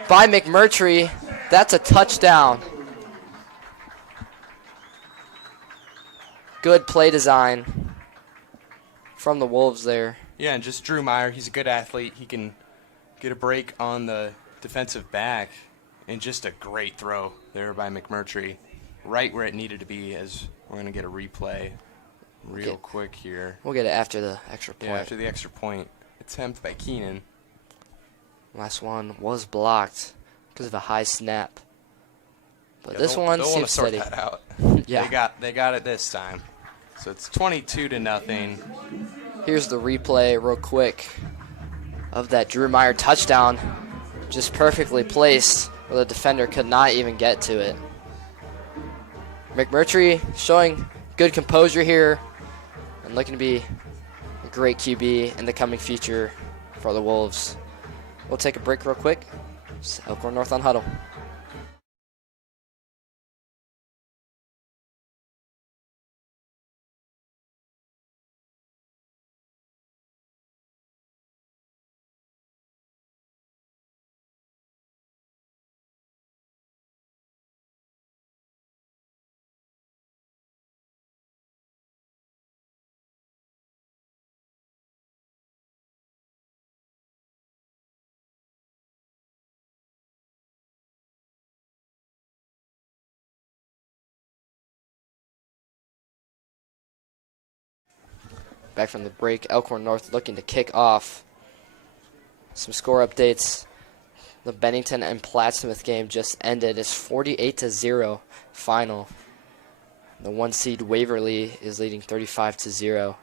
by McMurtry. That's a touchdown. Good play design from the Wolves there. Yeah, and just Drew Meyer, he's a good athlete. He can get a break on the defensive back, and just a great throw there by McMurtry, right where it needed to be, as we're going to get a replay real quick here. We'll get it after the extra point. Yeah, after the extra point attempt by Keenan. Last one was blocked because of a high snap. But Yeah, this they'll one want seems to sort steady. that out. Yeah. They got it this time. So it's 22-0. Here's the replay real quick of that Drew Meyer touchdown. Just perfectly placed where the defender could not even get to it. McMurtry showing good composure here and looking to be a great QB in the coming future for the Wolves. We'll take a break real quick. It's Elkhorn North on Huddle. Back from the break, Elkhorn North looking to kick off. Some score updates. The Bennington and Plattsmouth game just ended. It's 48-0 final. The 1 seed Waverly is leading 35-0.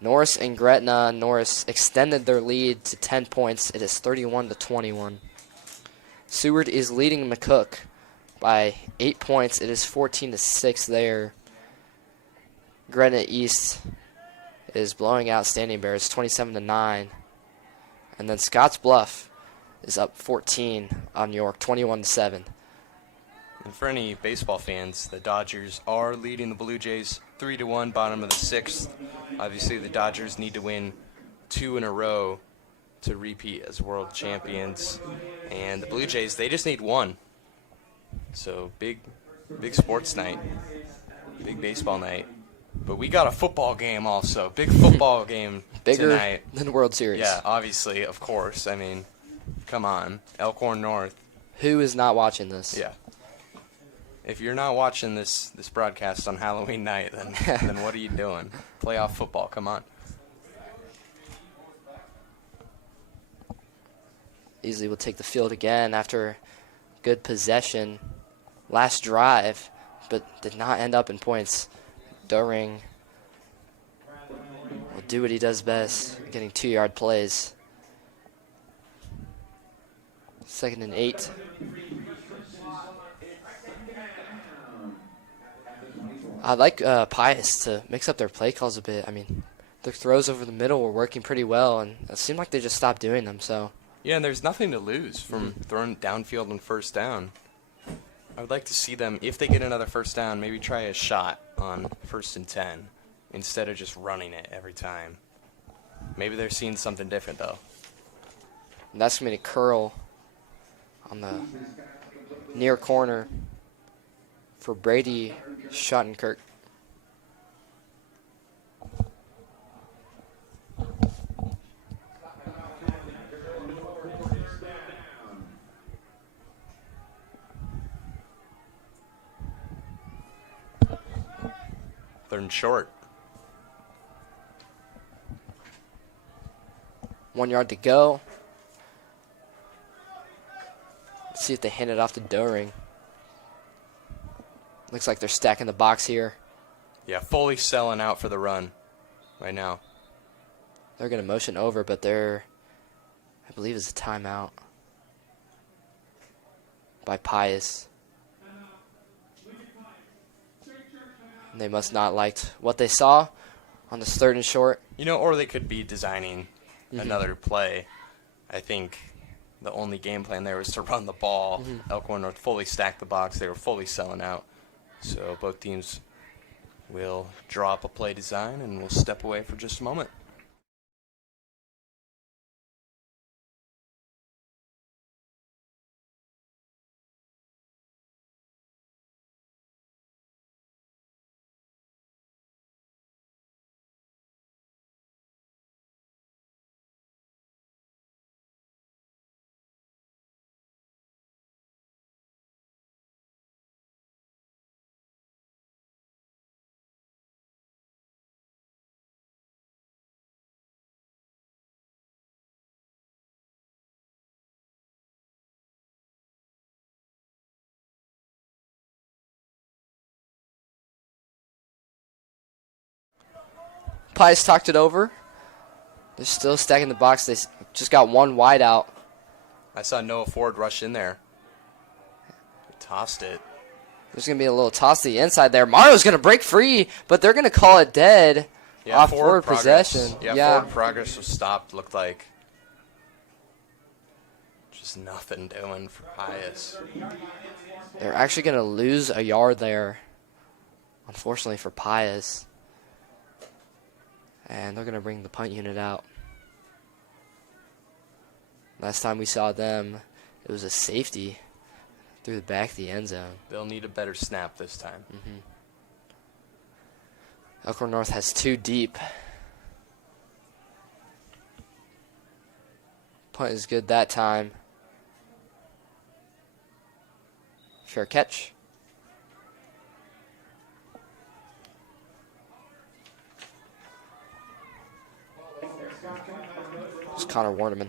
Norris and Gretna. Norris extended their lead to 10 points. It is 31-21. Seward is leading McCook by 8 points. It is 14-6 there. Gretna East is blowing out Standing Bears 27-9. And then Scotts Bluff is up 14 on York 21-7. And for any baseball fans, the Dodgers are leading the Blue Jays 3-1, bottom of the 6th. Obviously, the Dodgers need to win 2 in a row to repeat as world champions. And the Blue Jays, they just need 1. So big sports night, big baseball night. But we got a football game also, big football game Bigger tonight. than World Series. Yeah, obviously, of course. I mean, come on, Elkhorn North. Who is not watching this? Yeah. If you're not watching this broadcast on Halloween night, then what are you doing? Playoff football, come on. Easily will take the field again after good possession. Last drive, but did not end up in points. Doring will do what he does best, getting 2-yard plays. 2nd and 8. I'd like Pius to mix up their play calls a bit. I mean, their throws over the middle were working pretty well, and it seemed like they just stopped doing them. So Yeah, and there's nothing to lose from throwing downfield on first down. I would like to see them, if they get another first down, maybe try a shot on 1st and 10 instead of just running it every time. Maybe they're seeing something different, though. and that's going to be a curl on the near corner for Brady Schottenkirk. Third and short. 1 yard to go. Let's see if they hand it off to Doring. Looks like they're stacking the box here. Yeah, fully selling out for the run right now. They're going to motion over, but I believe it's a timeout by Pius. And they must not liked what they saw on this 3rd and short. You know, or they could be designing another play. I think the only game plan there was to run the ball. Elkhorn North fully stacked the box. They were fully selling out. So both teams will draw up a play design, and we'll step away for just a moment. Pius talked it over. They're still stacking the box. They just got one wide out. I saw Noah Ford rush in there. He tossed it. There's going to be a little toss to the inside there. Mario's going to break free, but they're going to call it dead off forward possession. Yeah, forward progress was stopped, looked like. Just nothing doing for Pius. They're actually going to lose a yard there, unfortunately for Pius. And they're going to bring the punt unit out. Last time we saw them, it was a safety through the back of the end zone. They'll need a better snap this time. Elkhorn North has 2 deep. Punt is good that time. Fair catch. It's Connor Warneman.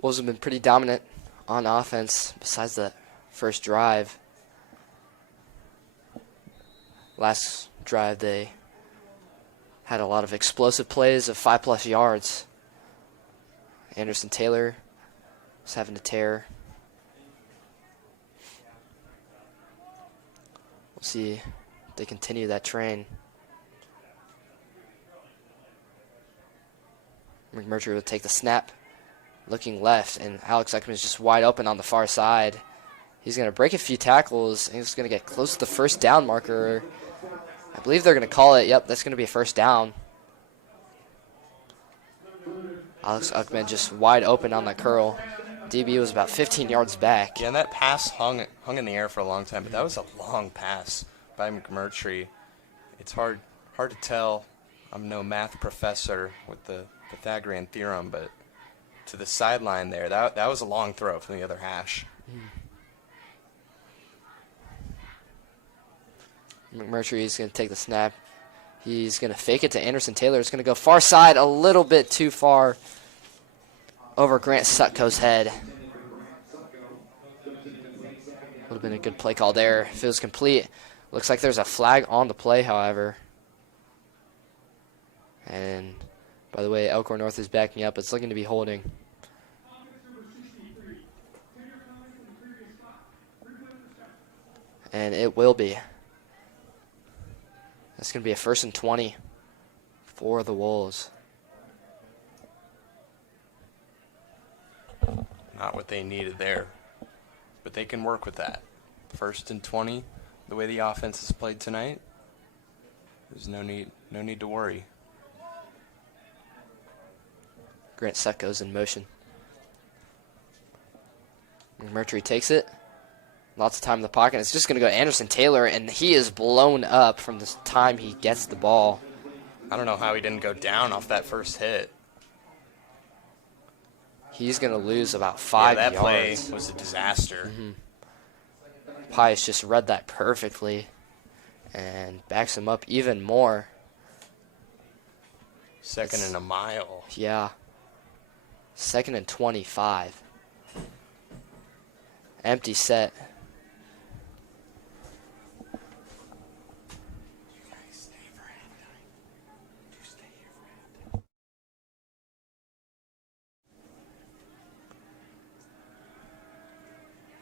Wolves have been pretty dominant on offense besides the first drive. Last drive they had a lot of explosive plays of 5+ yards. Anderson Taylor was having to tear. We'll see if they continue that train. McMurtry will take the snap. Looking left, and Alex Ekman is just wide open on the far side. He's going to break a few tackles, and he's going to get close to the first down marker. I believe they're going to call it. Yep, that's going to be a first down. Alex Ekman just wide open on the curl. DB was about 15 yards back. Yeah, and that pass hung in the air for a long time, but that was a long pass by McMurtry. It's hard to tell. I'm no math professor with the Pythagorean theorem, but to the sideline there, that was a long throw from the other hash. McMurtry is going to take the snap. He's going to fake it to Anderson Taylor. It's going to go far side, a little bit too far over Grant Sutko's head. Would have been a good play call there if it was complete. Looks like there's a flag on the play, however. And by the way, Elkhorn North is backing up. It's looking to be holding. And it will be. That's going to be a 1st and 20 for the Wolves. Not what they needed there, but they can work with that. 1st and 20, the way the offense is played tonight, there's no need to worry. Grant Sutko's in motion. McMurtry takes it. Lots of time in the pocket. It's just going to go to Anderson Taylor, and he is blown up from the time he gets the ball. I don't know how he didn't go down off that first hit. He's going to lose about 5 yards. That play was a disaster. Pius just read that perfectly and backs him up even more. 2nd and a mile. Yeah. 2nd and 25. Empty set.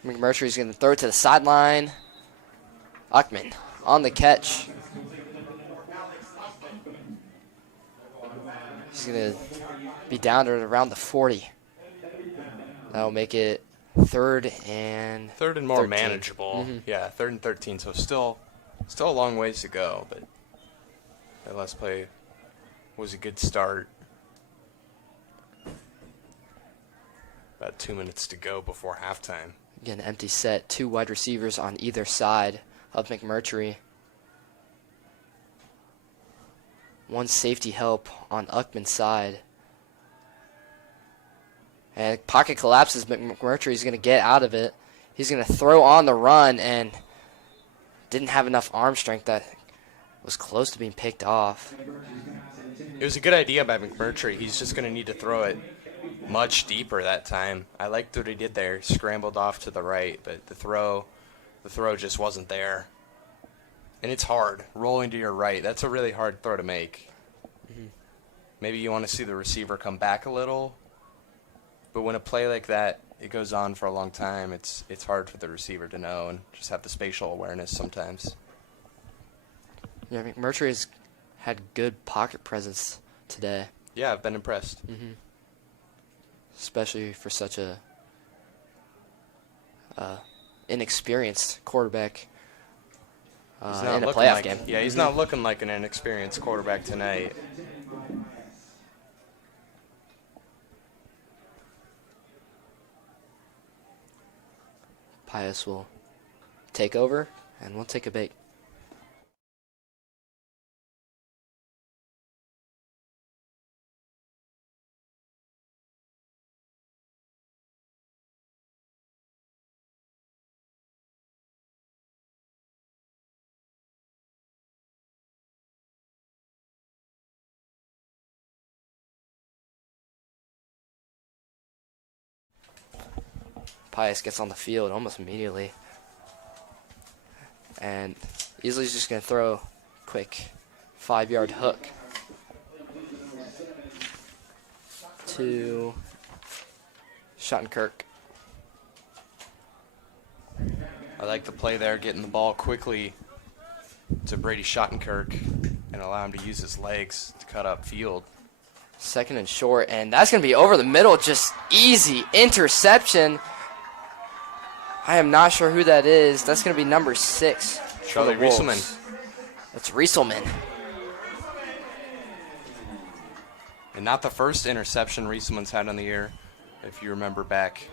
McMurtry's going to throw it to the sideline. Uckman on the catch. He's going to be down to around the 40. That'll make it 3rd and more 13. manageable. Yeah, 3rd and 13. So still a long ways to go, but that last play was a good start. About 2 minutes to go before halftime. Again, empty set. 2 wide receivers on either side of McMurtry. 1 safety help on Uckman's side. And pocket collapses. McMurtry's going to get out of it. He's going to throw on the run and didn't have enough arm strength. That was close to being picked off. It was a good idea by McMurtry. He's just going to need to throw it much deeper that time. I liked what he did there. Scrambled off to the right, but the throw just wasn't there. And it's hard, rolling to your right. That's a really hard throw to make. Maybe you want to see the receiver come back a little, but when a play like that, it goes on for a long time, it's hard for the receiver to know and just have the spatial awareness sometimes. Yeah, McMurtry's had good pocket presence today. Yeah, I've been impressed. Especially for such a inexperienced quarterback He's not in a looking playoff like, game. Yeah, he's not looking like an inexperienced quarterback tonight. Pius will take over, and we'll take a break. Pius gets on the field almost immediately. And Easley's just going to throw a quick 5-yard hook to Schottenkirk. I like the play there, getting the ball quickly to Brady Schottenkirk and allow him to use his legs to cut up field. 2nd and short, and that's going to be over the middle, just easy interception. I am not sure who that is. That's going to be number 6. Charlie Rieselman. That's Rieselman. And not the first interception Rieselman's had on the year. If you remember back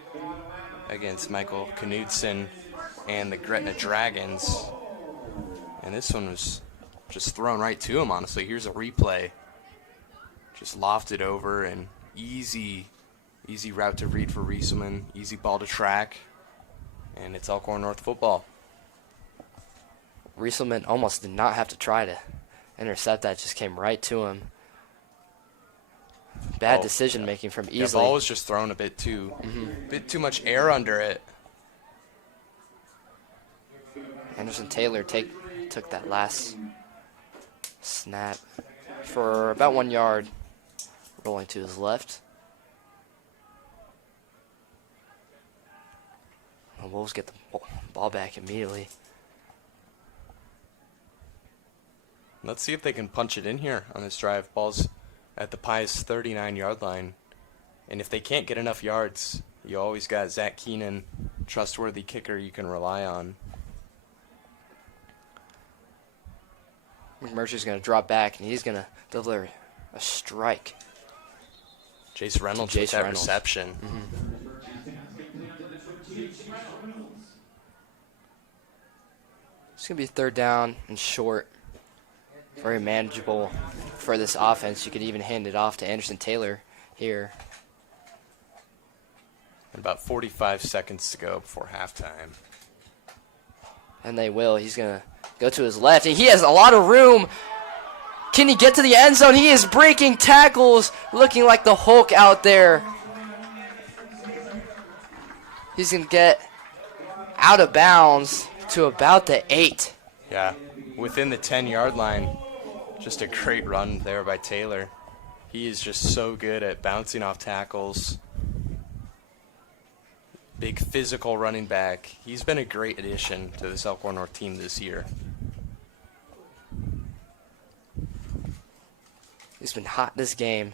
against Michael Knudsen and the Gretna Dragons. And this one was just thrown right to him, honestly. Here's a replay. Just lofted over and easy route to read for Rieselman. Easy ball to track. And it's Elkhorn North football. Rieselman almost did not have to try to intercept that. Just came right to him. Bad decision making from Easley. The ball was just thrown a bit too much air under it. Anderson Taylor took that last snap for about 1 yard, rolling to his left. The Wolves get the ball back immediately. Let's see if they can punch it in here on this drive. Ball's at the Pius 39-yard line. And if they can't get enough yards, you always got Zach Keenan, trustworthy kicker you can rely on. McMurtry's going to drop back, and he's going to deliver a strike. Jace Reynolds with that reception. It's going to be 3rd down and short. Very manageable for this offense. You could even hand it off to Anderson Taylor here. And about 45 seconds to go before halftime. And they will. He's going to go to his left, and he has a lot of room. Can he get to the end zone? He is breaking tackles, looking like the Hulk out there. He's going to get out of bounds to about the 8. Yeah, within the 10-yard line. Just a great run there by Taylor. He is just so good at bouncing off tackles. Big physical running back. He's been a great addition to this Elkhorn North team this year. He's been hot this game,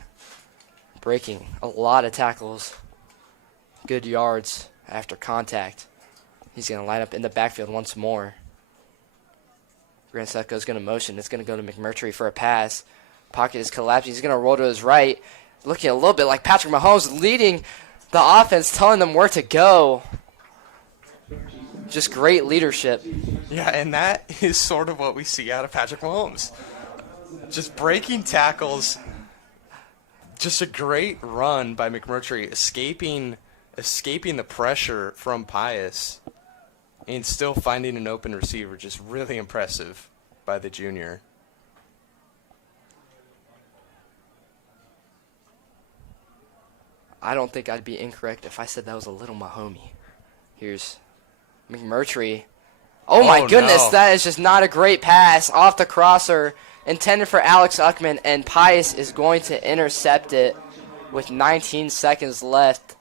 breaking a lot of tackles, good yards after contact. He's going to line up in the backfield once more. Grant Sutko's going to motion. It's going to go to McMurtry for a pass. Pocket is collapsing. He's going to roll to his right, looking a little bit like Patrick Mahomes, leading the offense, telling them where to go. Just great leadership. Yeah, and that is sort of what we see out of Patrick Mahomes. Just breaking tackles. Just a great run by McMurtry, escaping the pressure from Pius and still finding an open receiver. Just really impressive by the junior. I don't think I'd be incorrect if I said that was a little Mahomey. Here's McMurtry. Oh my goodness, no. that is just not a great pass off the crosser intended for Alex Uckman, and Pius is going to intercept it with 19 seconds left.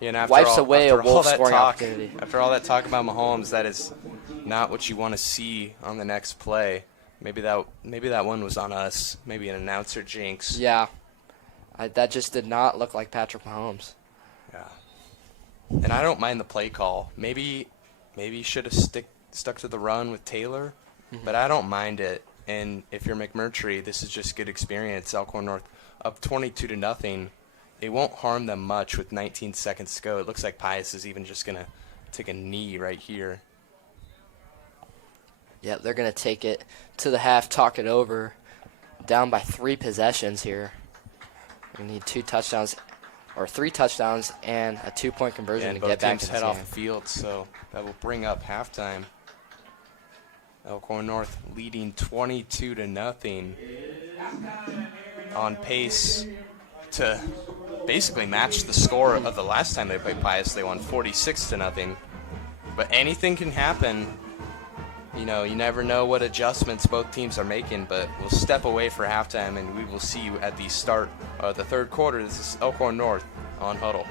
And after Wipes all, away after a all Wolf that scoring talk, opportunity. after all that talk about Mahomes, that is not what you want to see on the next play. Maybe that one was on us. Maybe an announcer jinx. Yeah, that just did not look like Patrick Mahomes. Yeah. And I don't mind the play call. Maybe you should have stuck to the run with Taylor, but I don't mind it. And if you're McMurtry, this is just good experience. Elkhorn North up 22-0. It won't harm them much with 19 seconds to go. It looks like Pius is even just gonna take a knee right here. Yeah, they're going to take it to the half, talk it over. Down by 3 possessions here. We need 2 touchdowns, or 3 touchdowns, and a 2-point conversion And to both get back teams in head this off game. the field, so that will bring up halftime. Elkhorn North leading 22-0, on pace to basically match the score of the last time they played Pius. They won 46-0. But anything can happen. You know, you never know what adjustments both teams are making, but we'll step away for halftime, and we will see you at the start of the third quarter. This is Elkhorn North on Huddle.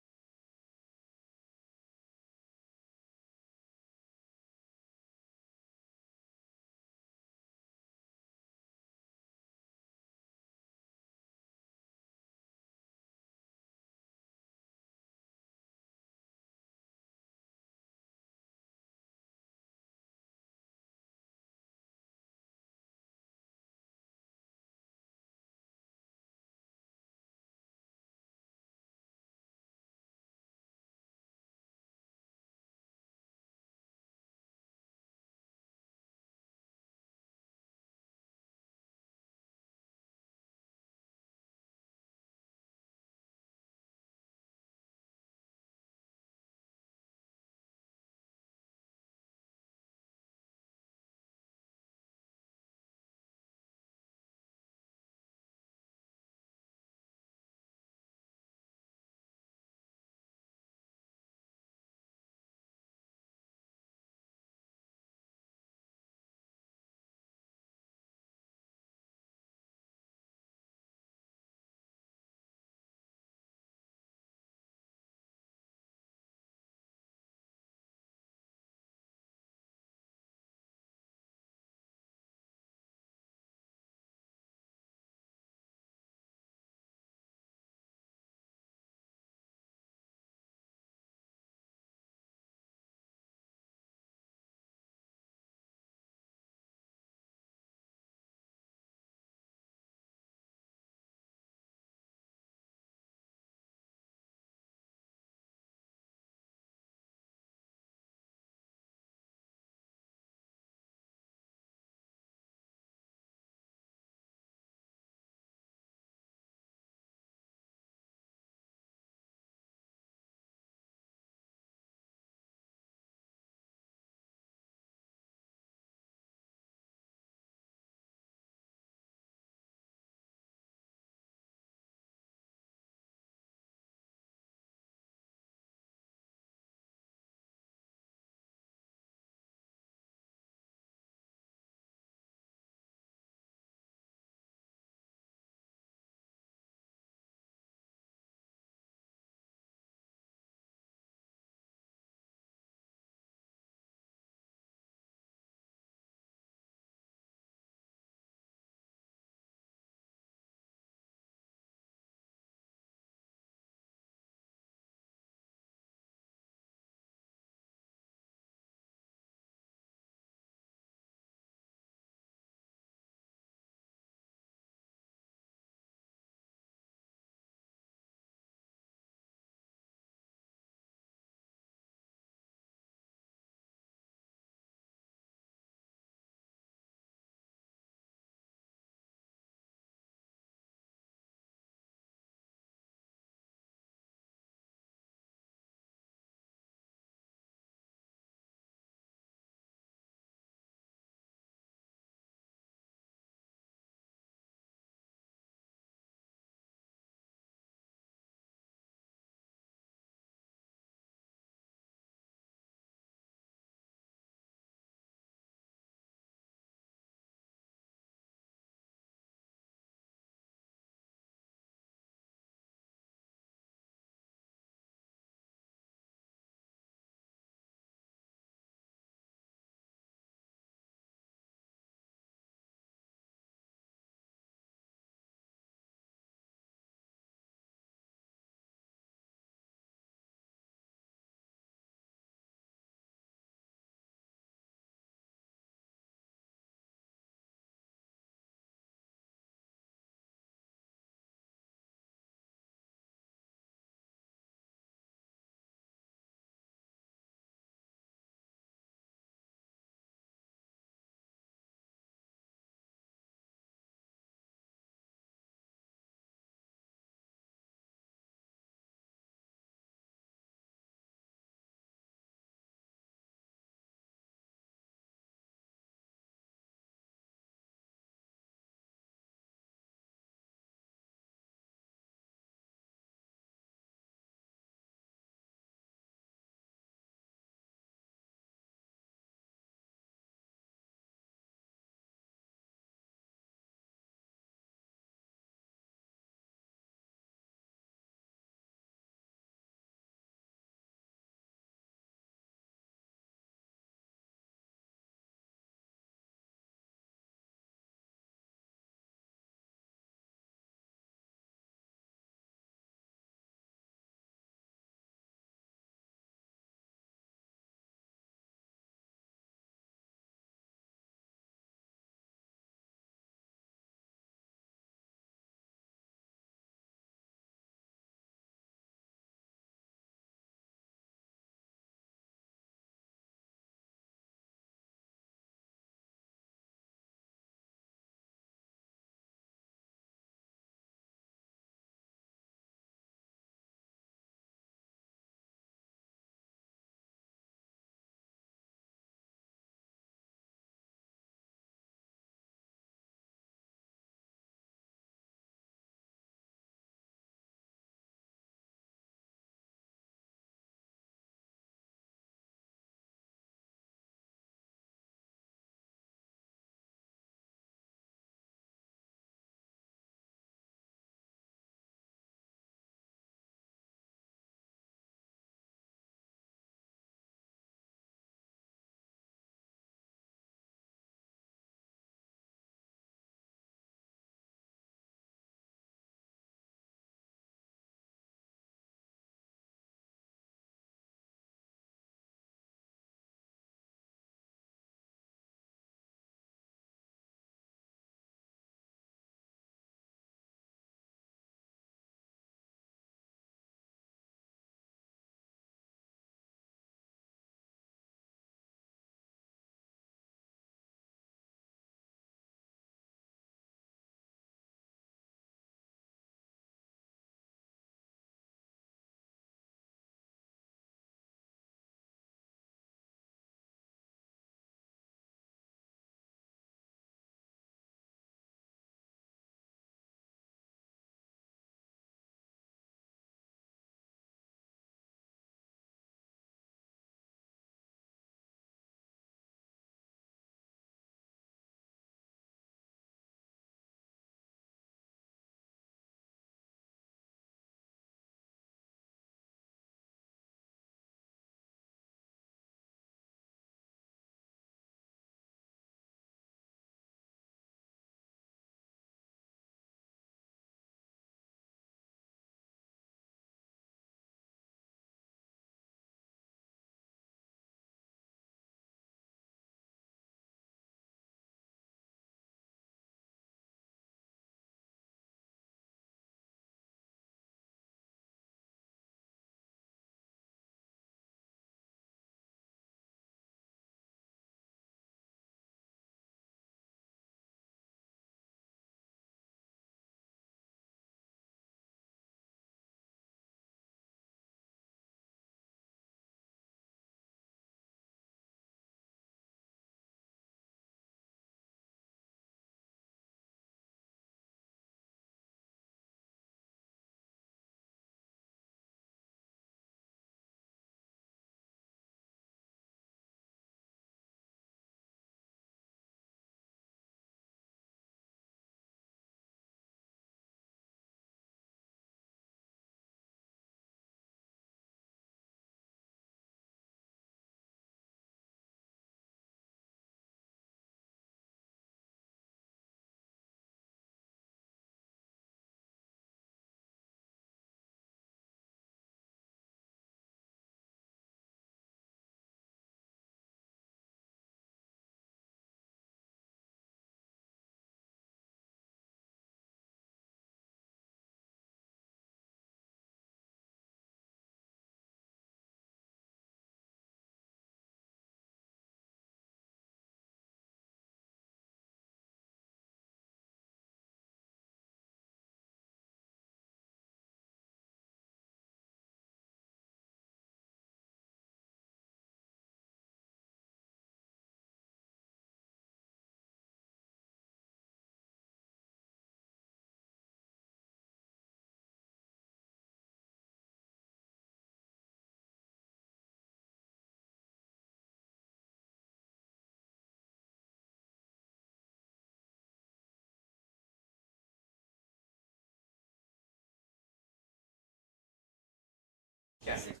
Can't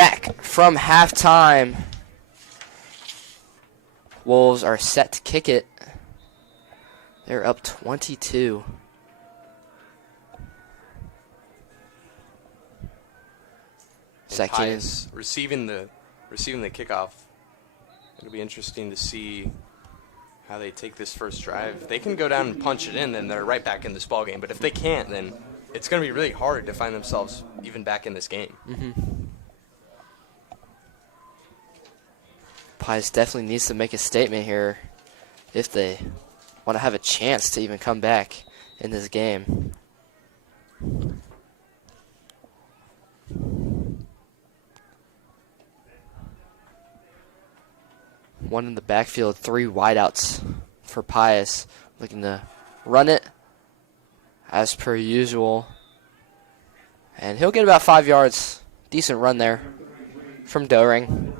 back from halftime. Wolves are set to kick it. They're up 22. And Pius receiving the kickoff. It'll be interesting to see how they take this first drive. If they can go down and punch it in, then they're right back in this ball game. But if they can't, then it's going to be really hard to find themselves even back in this game. Pius definitely needs to make a statement here if they want to have a chance to even come back in this game. One in the backfield, 3 wideouts for Pius. Looking to run it as per usual. And he'll get about 5 yards. Decent run there from Doering.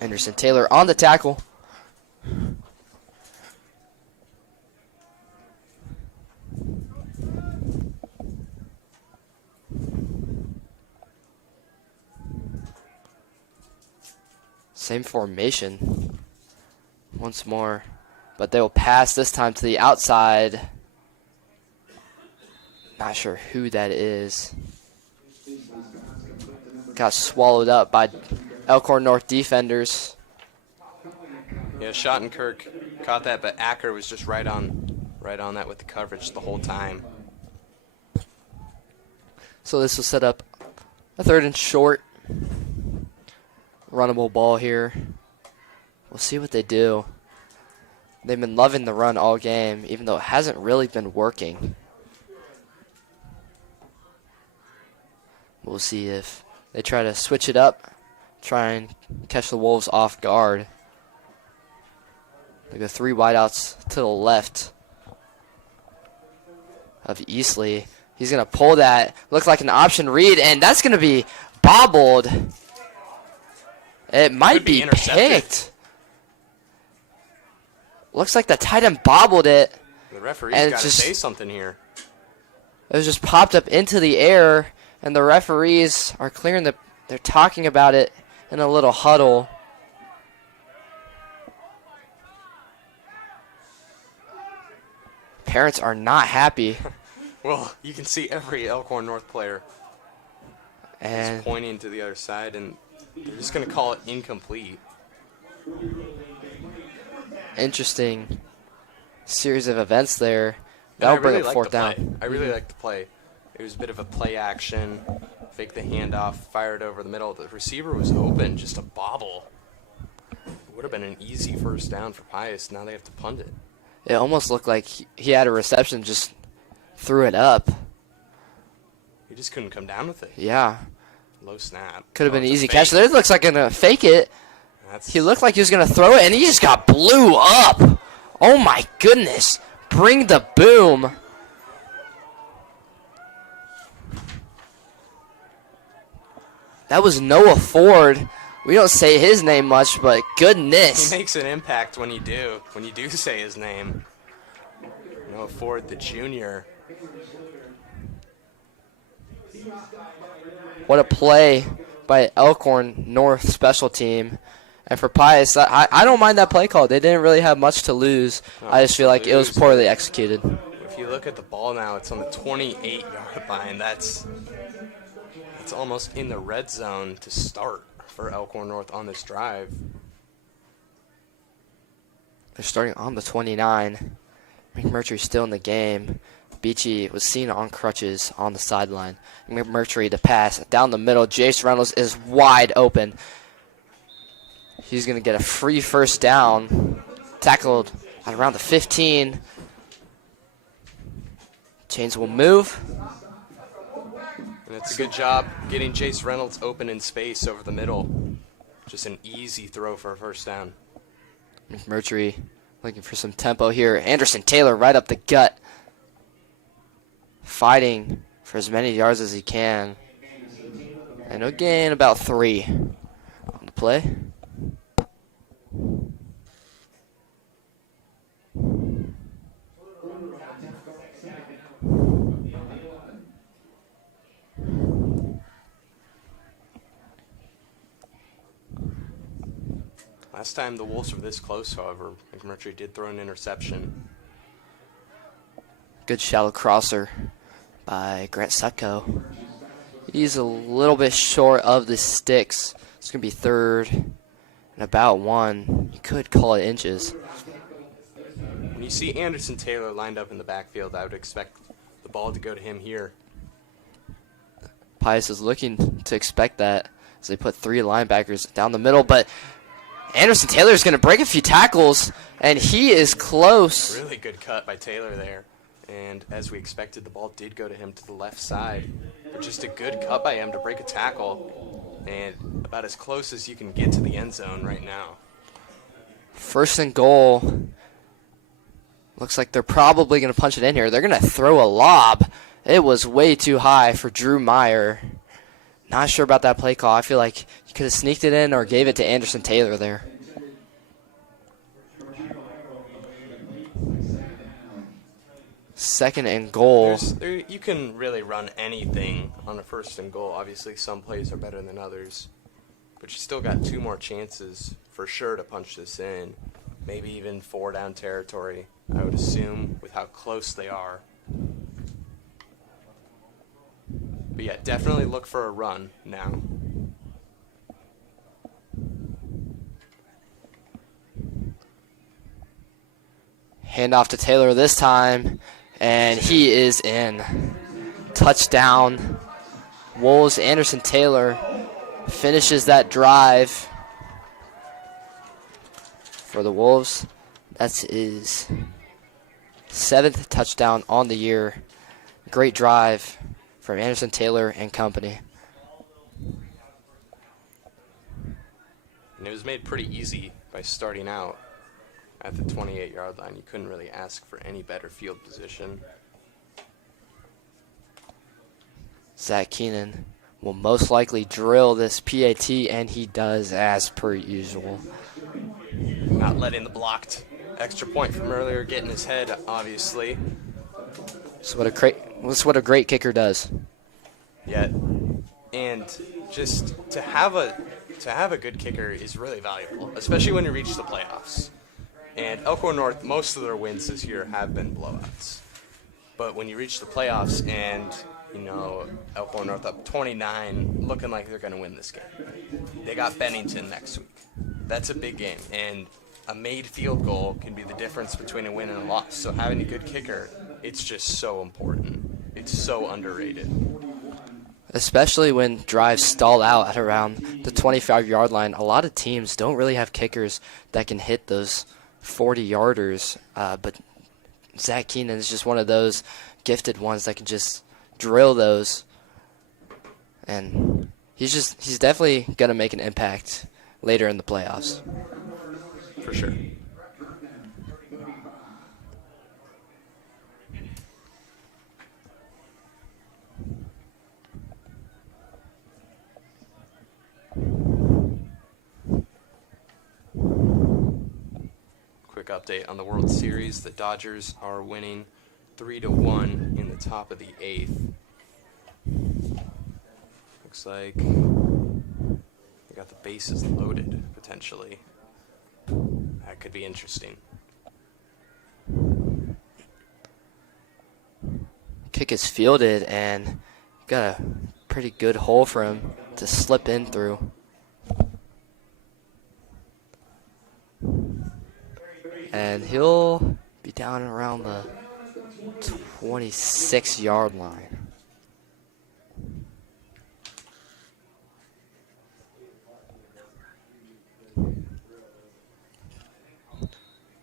Anderson Taylor on the tackle. Same formation once more, but they will pass this time to the outside. Not sure who that is. Got swallowed up by Elkhorn North defenders. Yeah, Schottenkirk caught that, but Acker was just right on that with the coverage the whole time. So this will set up a 3rd and short. Runnable ball here. We'll see what they do. They've been loving the run all game, even though it hasn't really been working. We'll see if they try to switch it up, try and catch the Wolves off guard. They go 3 wideouts to the left of Eastley. He's going to pull that. Looks like an option read, and that's going to be bobbled. It might be picked. Looks like the tight end bobbled it. The referee's got to say something here. It was just popped up into the air, and the referees are clearing the. They're talking about it in a little huddle. Parents are not happy. Well, you can see every Elkhorn North player is pointing to the other side, and they're just going to call it incomplete. Interesting series of events there. That'll bring it 4th down. I really like the play. It was a bit of a play action. Fake the handoff, fired over the middle. The receiver was open, just a bobble. It would have been an easy 1st down for Pius. Now they have to punt it. It almost looked like he had a reception, just threw it up. He just couldn't come down with it. Yeah. Low snap. Could have been an easy catch. There looks like going to fake it. He looked like he was going to throw it, and he just got blew up. Oh, my goodness. Bring the boom. That was Noah Ford. We don't say his name much, but goodness. He makes an impact when you do say his name. Noah Ford, the junior. What a play by Elkhorn North special team. And for Pius, I don't mind that play call. They didn't really have much to lose. I just feel like it was poorly executed. If you look at the ball now, it's on the 28-yard line. That's almost in the red zone to start for Elkhorn North on this drive. They're starting on the 29. McMurtry's still in the game. Beachy was seen on crutches on the sideline. McMurtry to pass down the middle. Jace Reynolds is wide open. He's going to get a free 1st down. Tackled at around the 15. Chains will move. And it's a good job getting Jace Reynolds open in space over the middle. Just an easy throw for a 1st down. McMurtry looking for some tempo here. Anderson Taylor right up the gut. Fighting for as many yards as he can. And he'll gain about 3 on the play. Last time the Wolves were this close, however, McMurtry did throw an interception. Good shallow crosser by Grant Sutko. He's a little bit short of the sticks. It's going to be third and about 1. You could call it inches. When you see Anderson Taylor lined up in the backfield, I would expect the ball to go to him here. Pius is looking to expect that as they put 3 linebackers down the middle, but Anderson Taylor is going to break a few tackles, and he is close. Really good cut by Taylor there. And as we expected, the ball did go to him to the left side. But just a good cut by him to break a tackle, and about as close as you can get to the end zone right now. First and goal. Looks like they're probably going to punch it in here. They're going to throw a lob. It was way too high for Drew Meyer. Not sure about that play call. I feel like you could have sneaked it in or gave it to Anderson Taylor there. Second and goal. You can really run anything on a first and goal. Obviously, some plays are better than others. But you still got 2 more chances for sure to punch this in. Maybe even 4 down territory, I would assume, with how close they are. But yeah, definitely look for a run now. Handoff to Taylor this time, and he is in. Touchdown. Wolves. Anderson Taylor finishes that drive for the Wolves. That's his 7th touchdown on the year. Great drive from Anderson Taylor and company. And it was made pretty easy by starting out at the 28-yard line. You couldn't really ask for any better field position. Zach Keenan will most likely drill this PAT, and he does as per usual. Not letting the blocked extra point from earlier get in his head, obviously. That's what a great kicker does. Yeah, and just to have a good kicker is really valuable, especially when you reach the playoffs. And Elkhorn North, most of their wins this year have been blowouts. But when you reach the playoffs and, Elkhorn North up 29, looking like they're going to win this game. They got Bennington next week. That's a big game. And a made field goal can be the difference between a win and a loss. So having a good kicker, it's just so important. It's so underrated. Especially when drives stall out at around the 25-yard line. A lot of teams don't really have kickers that can hit those 40-yarders, but Zach Keenan is just one of those gifted ones that can just drill those, and he's definitely going to make an impact later in the playoffs. For sure. Quick update on the World Series. The Dodgers are winning 3-1 in the top of the 8th. Looks like they got the bases loaded, potentially. That could be interesting. Kick is fielded, and got a pretty good hole for him to slip in through. And he'll be down around the 26-yard line.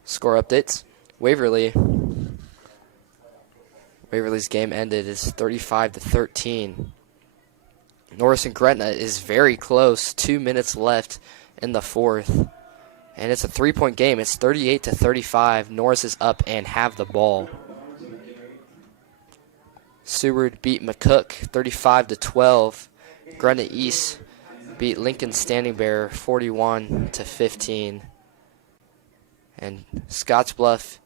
Score updates. Waverly's game ended is 35-13. Norris and Gretna is very close. 2 minutes left in the 4th. And it's a 3-point game. It's 38-35. Norris is up and have the ball. Seward beat McCook 35-12. Gretna East beat Lincoln Standing Bear 41-15. And Scottsbluff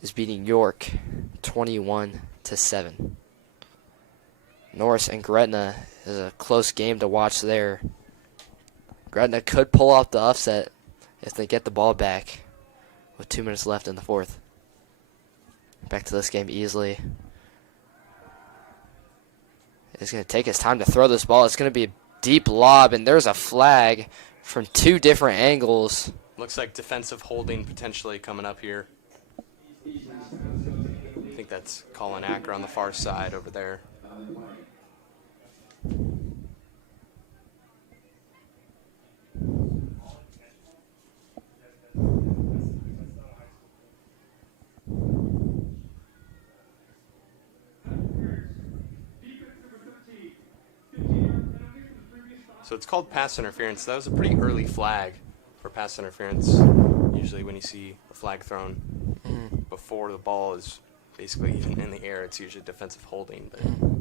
is beating York 21-7. Norris and Gretna is a close game to watch there. Gretna could pull off the upset if they get the ball back with 2 minutes left in the fourth. Back to this game easily. It's going to take his time to throw this ball. It's going to be a deep lob, and there's a flag from 2 different angles. Looks like defensive holding potentially coming up here. I think that's Colin Acker on the far side over there. So it's called pass interference. That was a pretty early flag for pass interference. Usually when you see a flag thrown before the ball is basically even in the air, it's usually defensive holding. But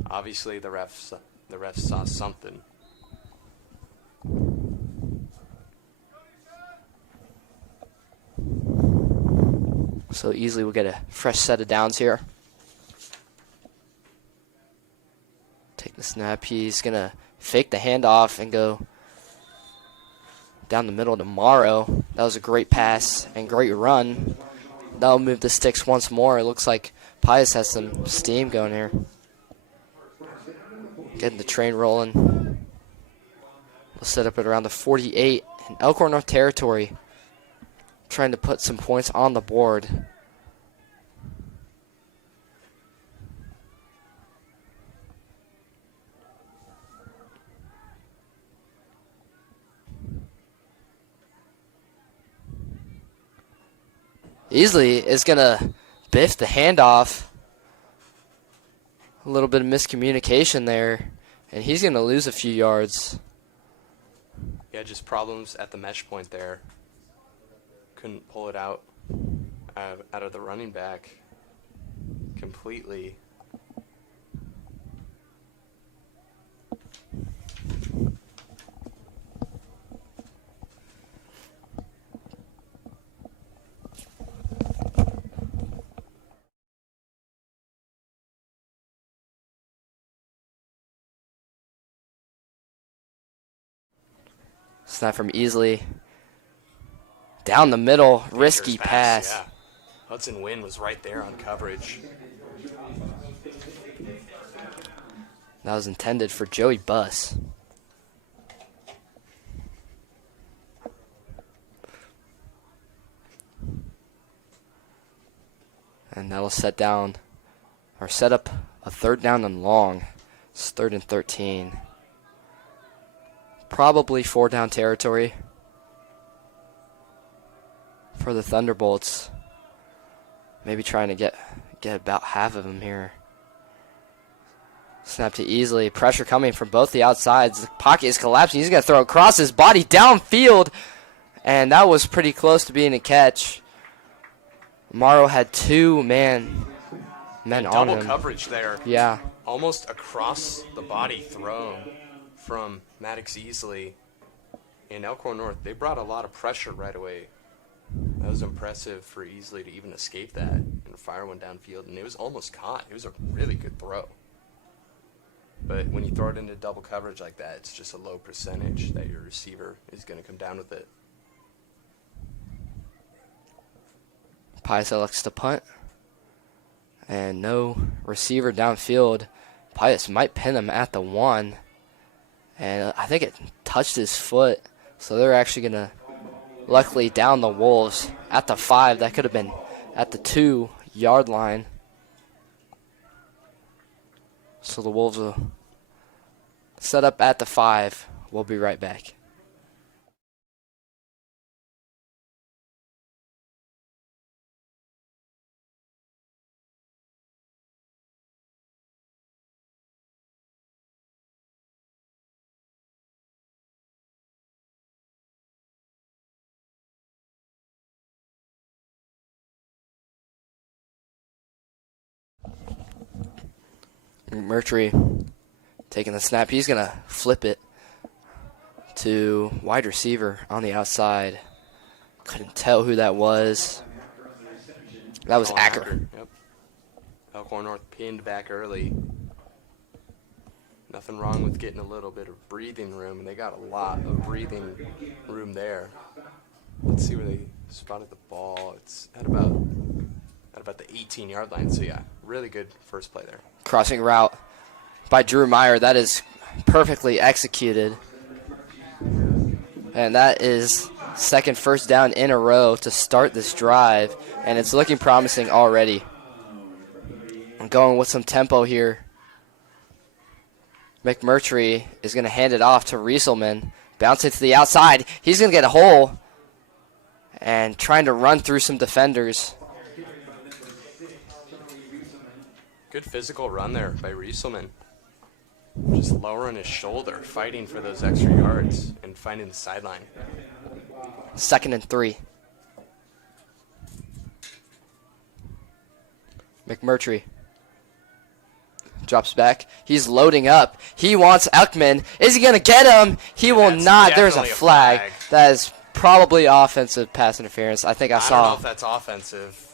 obviously the refs saw something. So easily we'll get a fresh set of downs here. Take the snap. He's going to fake the handoff and go down the middle to Morrow. That was a great pass and great run. That'll move the sticks once more. It looks like Pius has some steam going here. Getting the train rolling. We'll set up at around the 48 in Elkhorn North territory. Trying to put some points on the board. Easily is going to biff the handoff. A little bit of miscommunication there, and he's going to lose a few yards. Yeah, just problems at the mesh point there. Couldn't pull it out of the running back completely. Snap from Easley. Down the middle, risky pass. Yeah. Hudson Wynn was right there on coverage. That was intended for Joey Buss. And that'll set up a third down and long. It's 3rd and 13. Probably 4 down territory for the Thunderbolts. Maybe trying to get about half of them here. Snap to Easley. Pressure coming from both the outsides. The pocket is collapsing. He's going to throw across his body downfield. And that was pretty close to being a catch. Morrow had 2 men on him. Double coverage there. Yeah. Almost across the body thrown from Maddox Easley. In Elkhorn North, they brought a lot of pressure right away. That was impressive for Easley to even escape that and fire one downfield. And it was almost caught. It was a really good throw. But when you throw it into double coverage like that, it's just a low percentage that your receiver is going to come down with it. Pius elects to punt. And no receiver downfield. Pius might pin him at the 1. And I think it touched his foot. So they're actually going to luckily down the Wolves at the 5. That could have been at the 2-yard line. So the Wolves will set up at the 5. We'll be right back. Mercury taking the snap. He's going to flip it to wide receiver on the outside. Couldn't tell who that was. That was Acker. Yep. Elkhorn North pinned back early. Nothing wrong with getting a little bit of breathing room, and they got a lot of breathing room there. let's see where they spotted the ball. It's at about the 18-yard line. So, yeah, really good first play there. Crossing route by Drew Meyer. That is perfectly executed. And that is second first down in a row to start this drive. And it's looking promising already. I'm going with some tempo here. McMurtry is going to hand it off to Rieselman. Bounce it to the outside. He's going to get a hole. And trying to run through some defenders. Good physical run there by Rieselman. Just lowering his shoulder, fighting for those extra yards, and finding the sideline. 2nd and 3. McMurtry drops back. He's loading up. He wants Elkman. Is he going to get him? He will not. There's a flag. That is probably offensive pass interference. I think I saw. I don't know if that's offensive.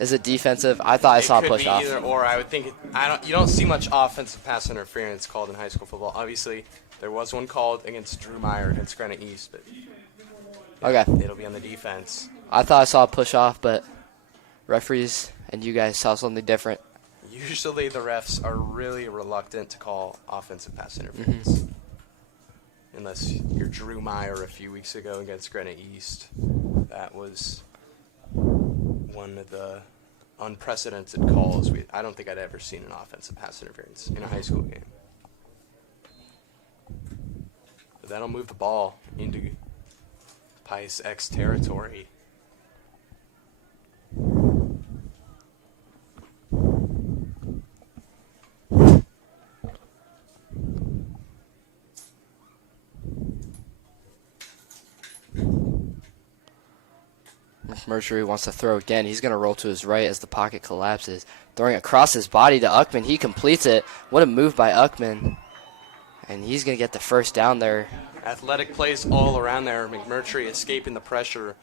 Is it defensive? I thought I saw a push off. Either or. I would think you don't see much offensive pass interference called in high school football. Obviously, there was one called against Drew Meyer against Granite East, but okay, it'll be on the defense. I thought I saw a push off, but referees and you guys saw something different. Usually, the refs are really reluctant to call offensive pass interference, unless you're Drew Meyer a few weeks ago against Granite East. That was one of the unprecedented calls. I don't think I'd ever seen an offensive pass interference in a high school game. But that'll move the ball into Pius X territory. McMurtry wants to throw again. He's going to roll to his right as the pocket collapses. Throwing across his body to Uckman. He completes it. What a move by Uckman. And he's going to get the first down there. Athletic plays all around there. McMurtry escaping the pressure,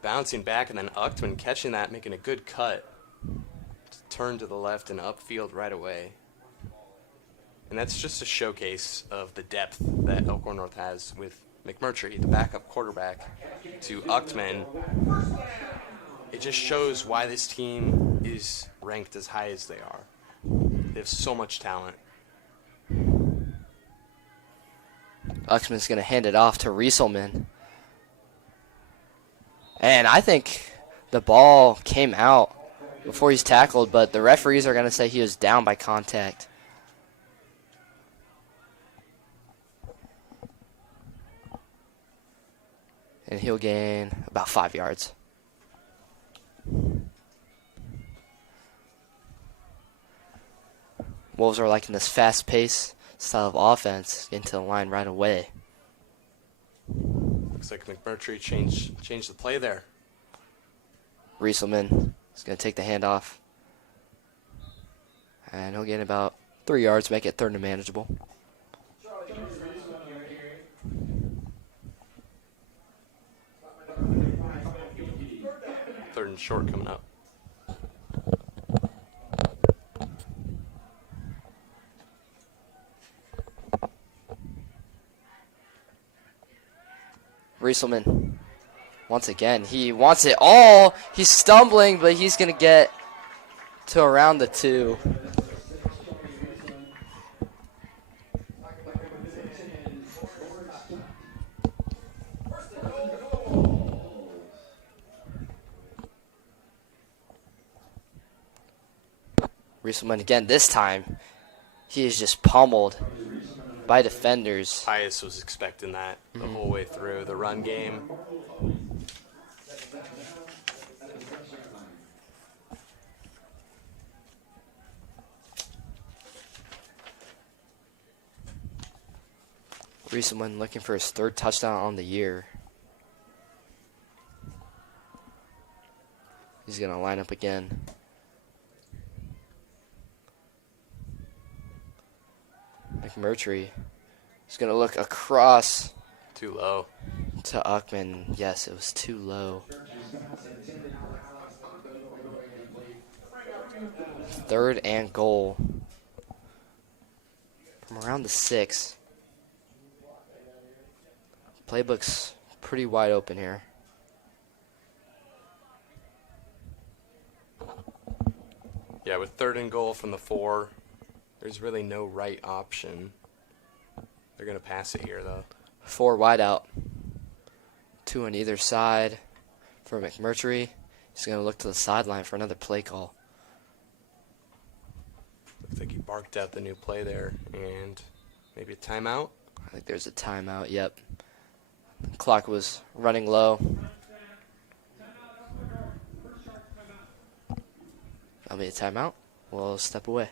bouncing back, and then Uckman catching that, making a good cut. Turn to the left and upfield right away. And that's just a showcase of the depth that Elkhorn North has with McMurtry, the backup quarterback, to Uckman. It just shows why this team is ranked as high as they are. They have so much talent. Uckman's going to hand it off to Rieselman. And I think the ball came out before he's tackled, but the referees are going to say he was down by contact. And he'll gain about 5 yards. Wolves are liking this fast-paced style of offense into the line right away. Looks like McMurtry changed the play there. Rieselman is going to take the handoff. And he'll gain about 3 yards, make it 3rd and manageable. Third and short coming up. Rieselman, once again, he wants it all. He's stumbling, but he's going to get to around the 2. Rieselman again, this time, he is just pummeled by defenders. Pius was expecting that the whole way through the run game. Rieselman looking for his 3rd touchdown on the year. He's going to line up again. McMurtry is going to look across. Too low. To Uckman. Yes, it was too low. 3rd and goal. From around the 6. Playbook's pretty wide open here. Yeah, with 3rd and goal from the 4, there's really no right option. They're going to pass it here, though. 4 wide out. 2 on either side for McMurtry. He's going to look to the sideline for another play call. Looks like he barked out the new play there, and maybe a timeout. I think there's a timeout, yep. The clock was running low. That'll be a timeout. We'll step away.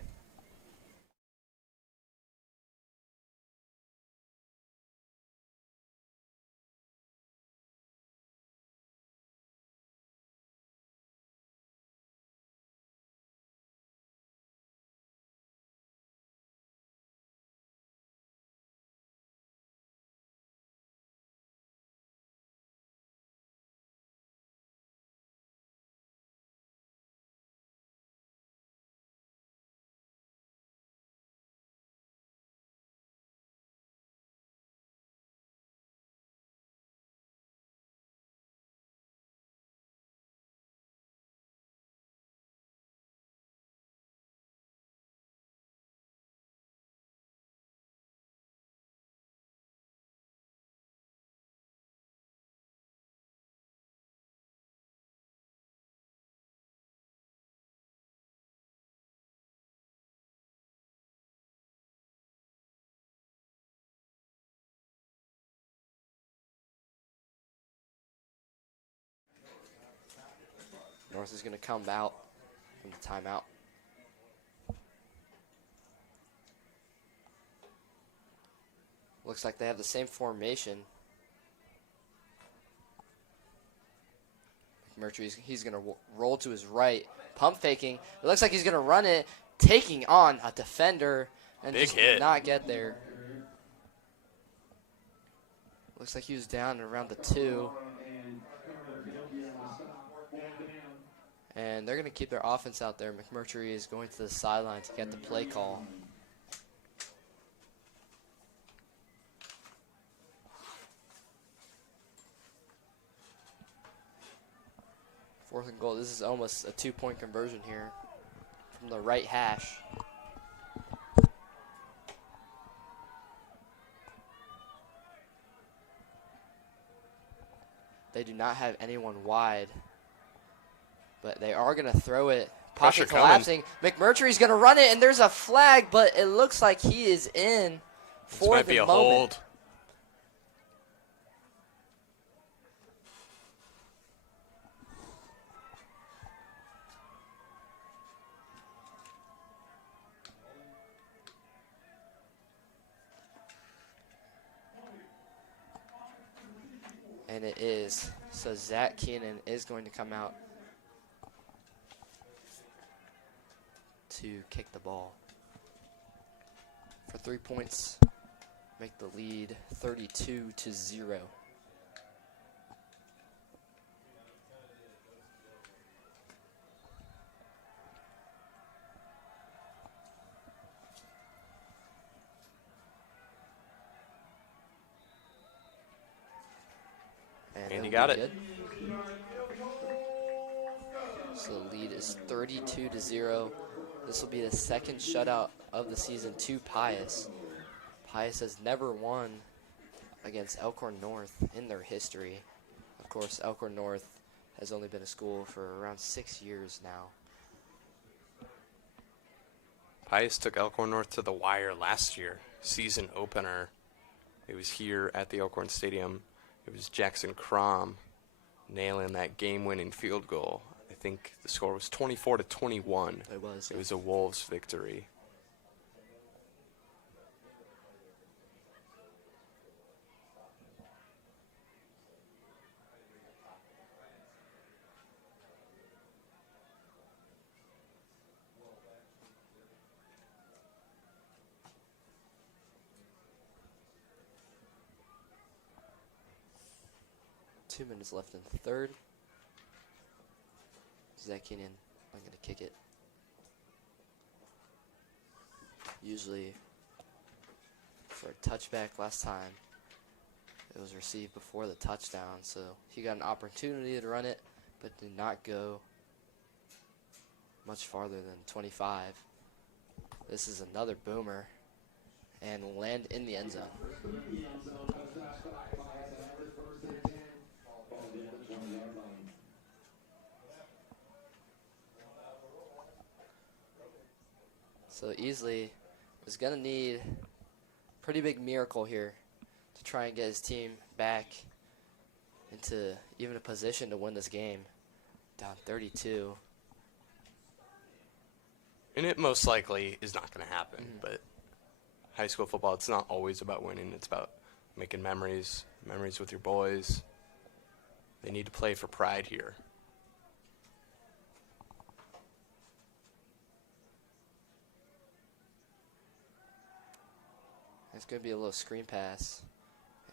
North is going to come out from the timeout. Looks like they have the same formation. McMurtry, he's going to roll to his right, pump faking. It looks like he's going to run it, taking on a defender, and Big just hit. did not get there. Looks like he was down around the 2. And they're going to keep their offense out there. McMurtry is going to the sideline to get the play call. Fourth and goal. This is almost a 2-point conversion here from the right hash. They do not have anyone wide, but they are going to throw it. Pressure Pocket collapsing. McMurtry's going to run it, and there's a flag, but it looks like he is in for This might the be a moment. hold. And it is. So Zach Keenan is going to come out to kick the ball for 3 points, make the lead 32-0. And you got it. Good. So the lead is 32-0. This will be the second shutout of the season to Pius. Pius has never won against Elkhorn North in their history. Of course, Elkhorn North has only been a school for around 6 years now. Pius took Elkhorn North to the wire last year, season opener. It was here at the Elkhorn Stadium. It was Jackson Crom nailing that game-winning field goal. I think the score was 24-21. It was. It was a Wolves victory. Two minutes left in the third. Zach Keenan, I'm going to kick it. Usually for a touchback last time, it was received before the touchdown, so he got an opportunity to run it, but did not go much farther than 25. This is another boomer and will land in the end zone. So Easley is going to need a pretty big miracle here to try and get his team back into even a position to win this game. Down 32. And it most likely is not going to happen, but high school football, it's not always about winning. It's about making memories with your boys. They need to play for pride here. It's going to be a little screen pass.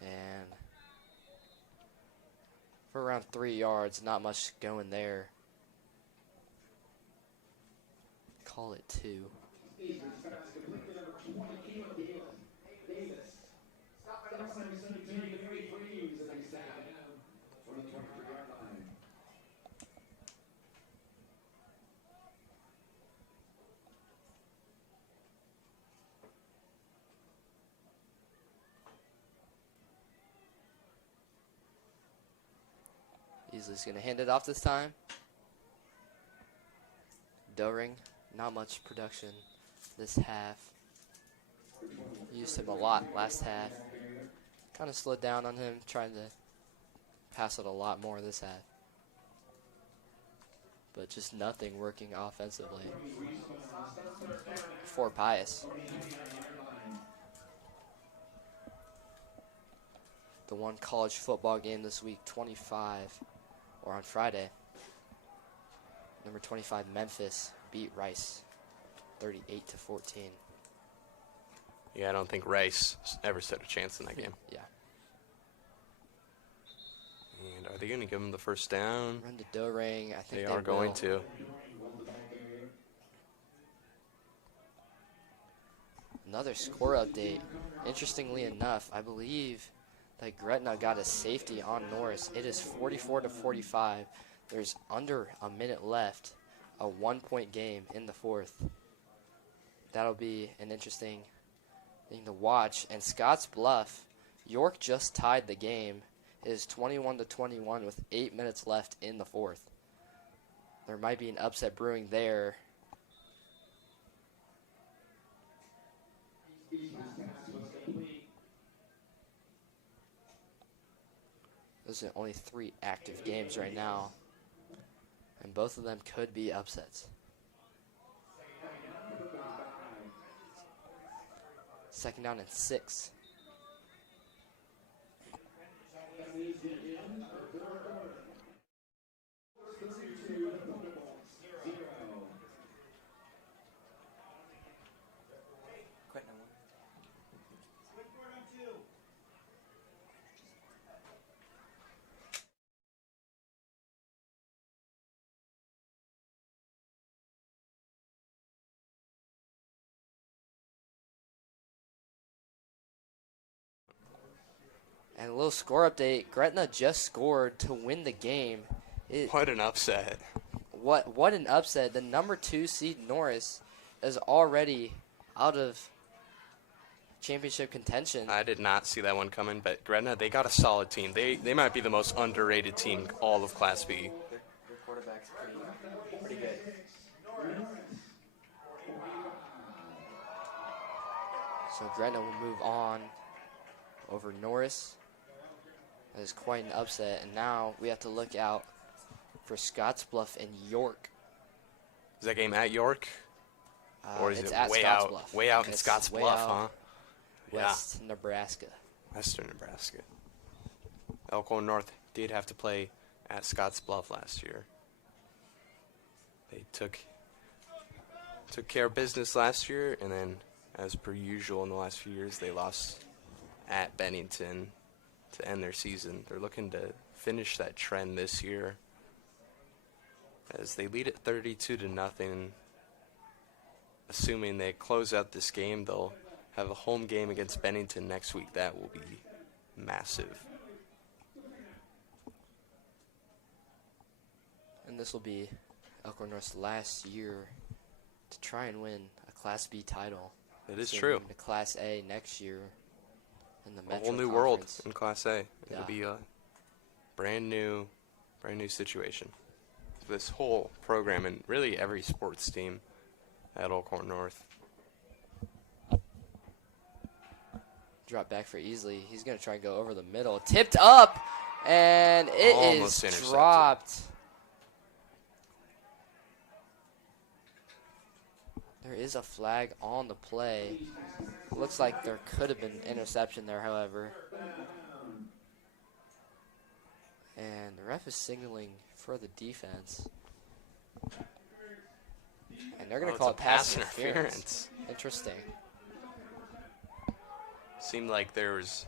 And for around 3 yards, not much going there. Call it 2. Easley's going to hand it off this time. Doring, not much production this half. Used him a lot last half. Kind of slowed down on him, trying to pass it a lot more this half. But just nothing working offensively for Pius. The one college football game this week, 25, or on Friday. Number 25, Memphis beat Rice, 38-14. Yeah, I don't think Rice ever stood a chance in that game. Yeah. And are they going to give him the first down? Run to Doring. I think they are going to. Another score update. Interestingly enough, I believe that Gretna got a safety on Norris. It is 44-45. There's under a minute left. A 1-point game in the fourth. That'll be an interesting thing to watch. And Scotts Bluff, York just tied the game. It is 21-21 with 8 minutes left in the fourth. There might be an upset brewing there. Those are only 3 active games right now, and both of them could be upsets. Second down and 6. And a little score update. Gretna just scored to win the game. What an upset. What an upset. The number 2 seed Norris is already out of championship contention. I did not see that one coming, but Gretna, they got a solid team. They might be the most underrated team all of Class B. Their quarterback's pretty good. So Gretna will move on over Norris. That is quite an upset. And now we have to look out for Scottsbluff and York. Is that game at York? Or is it's it at way Scottsbluff. out? Way out in Scottsbluff, huh? West Nebraska. Western Nebraska. Elkhorn North did have to play at Scottsbluff last year. They took care of business last year, and then, as per usual in the last few years, they lost at Bennington to end their season. They're looking to finish that trend this year as they lead it 32-0. Assuming they close out this game, they'll have a home game against Bennington next week. That will be massive. And this will be Elkhorn North's last year to try and win a Class B title. It is So true. moving to Class A next year in the A Metro whole new world Conference. in Class A. It'll Yeah. be a brand new situation. This whole program and really every sports team at Elkhorn North. Drop back for Easley. He's going to try and go over the middle. Tipped up, and it Almost is intercepted. dropped. There is a flag on the play. Looks like there could have been interception there, however. And the ref is signaling for the defense. And they're going to call it pass interference. Interesting. Seemed like there was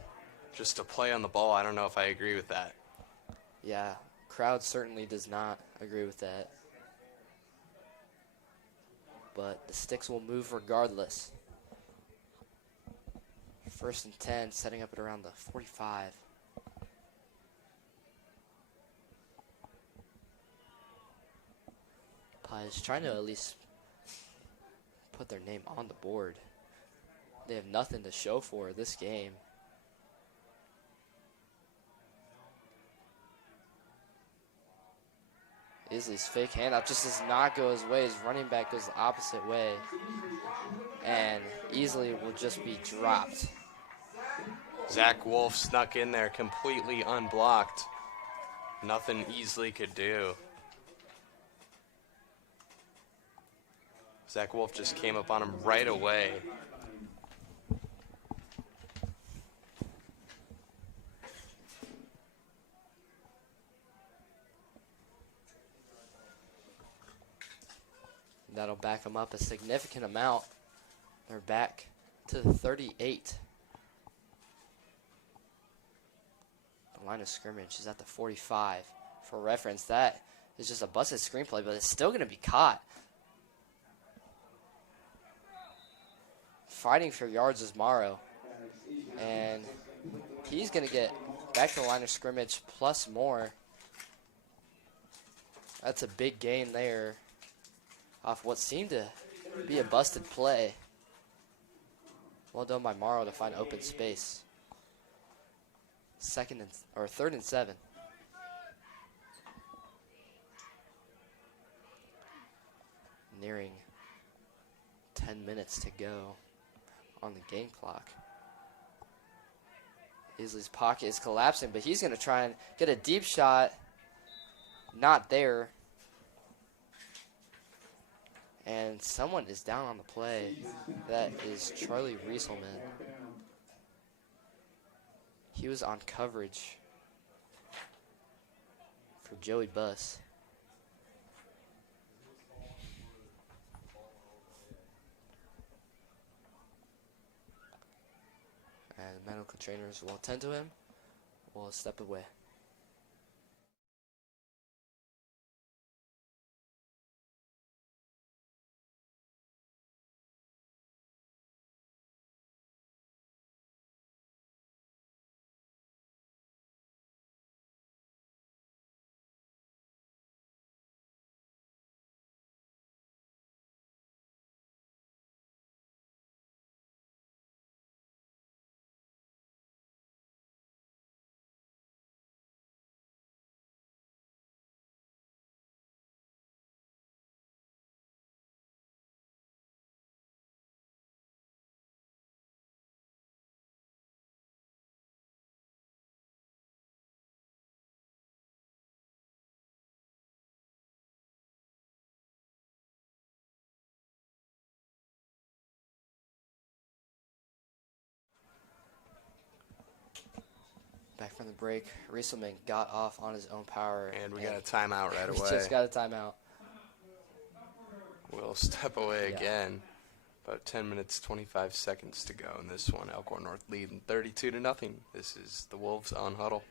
just a play on the ball. I don't know if I agree with that. Yeah, crowd certainly does not agree with that. But the sticks will move regardless. 1st and 10, setting up at around the 45. Pius trying to at least put their name on the board. They have nothing to show for this game. Isley's fake handoff just does not go his way. His running back goes the opposite way. And Easley will just be dropped. Zach Wolf snuck in there completely unblocked. Nothing Easley could do. Zach Wolf just came up on him right away. That'll back them up a significant amount. They're back to the 38. The line of scrimmage is at the 45. For reference, that is just a busted screenplay, but it's still going to be caught. Fighting for yards is Morrow. And he's going to get back to the line of scrimmage plus more. That's a big gain there off what seemed to be a busted play. Well done by Morrow to find open space. 3rd and 7. Nearing 10 minutes to go on the game clock. Isley's pocket is collapsing, but he's going to try and get a deep shot. Not there. And someone is down on the play. That is Charlie Rieselman. He was on coverage for Joey Buss. And the medical trainers will attend to him. We'll step away. Back from the break, Rieselman got off on his own power. And we got a timeout right We away. just got a timeout. We'll step away Yeah. again. About 10 minutes, 25 seconds to go in this one. Elkhorn North leading 32-0. This is the Wolves on Huddle.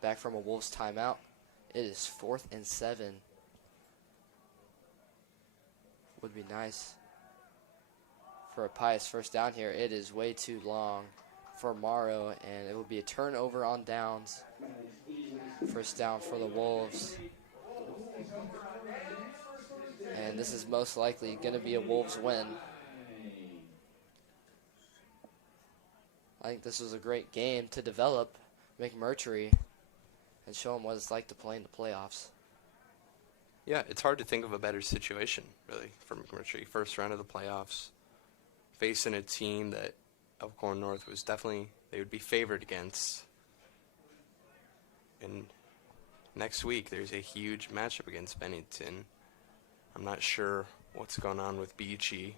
back from a Wolves timeout. It is 4th and 7. Would be nice for a Pius first down here. It is way too long for Morrow, and it will be a turnover on downs. First down for the Wolves. And this is most likely going to be a Wolves win. I think this was a great game to develop McMurtry and show him what it's like to play in the playoffs. Yeah, it's hard to think of a better situation, really, for McMurtry. First round of the playoffs, facing a team that Elkhorn North was definitely, they would be favored against. And next week, there's a huge matchup against Bennington. I'm not sure what's going on with Beachy.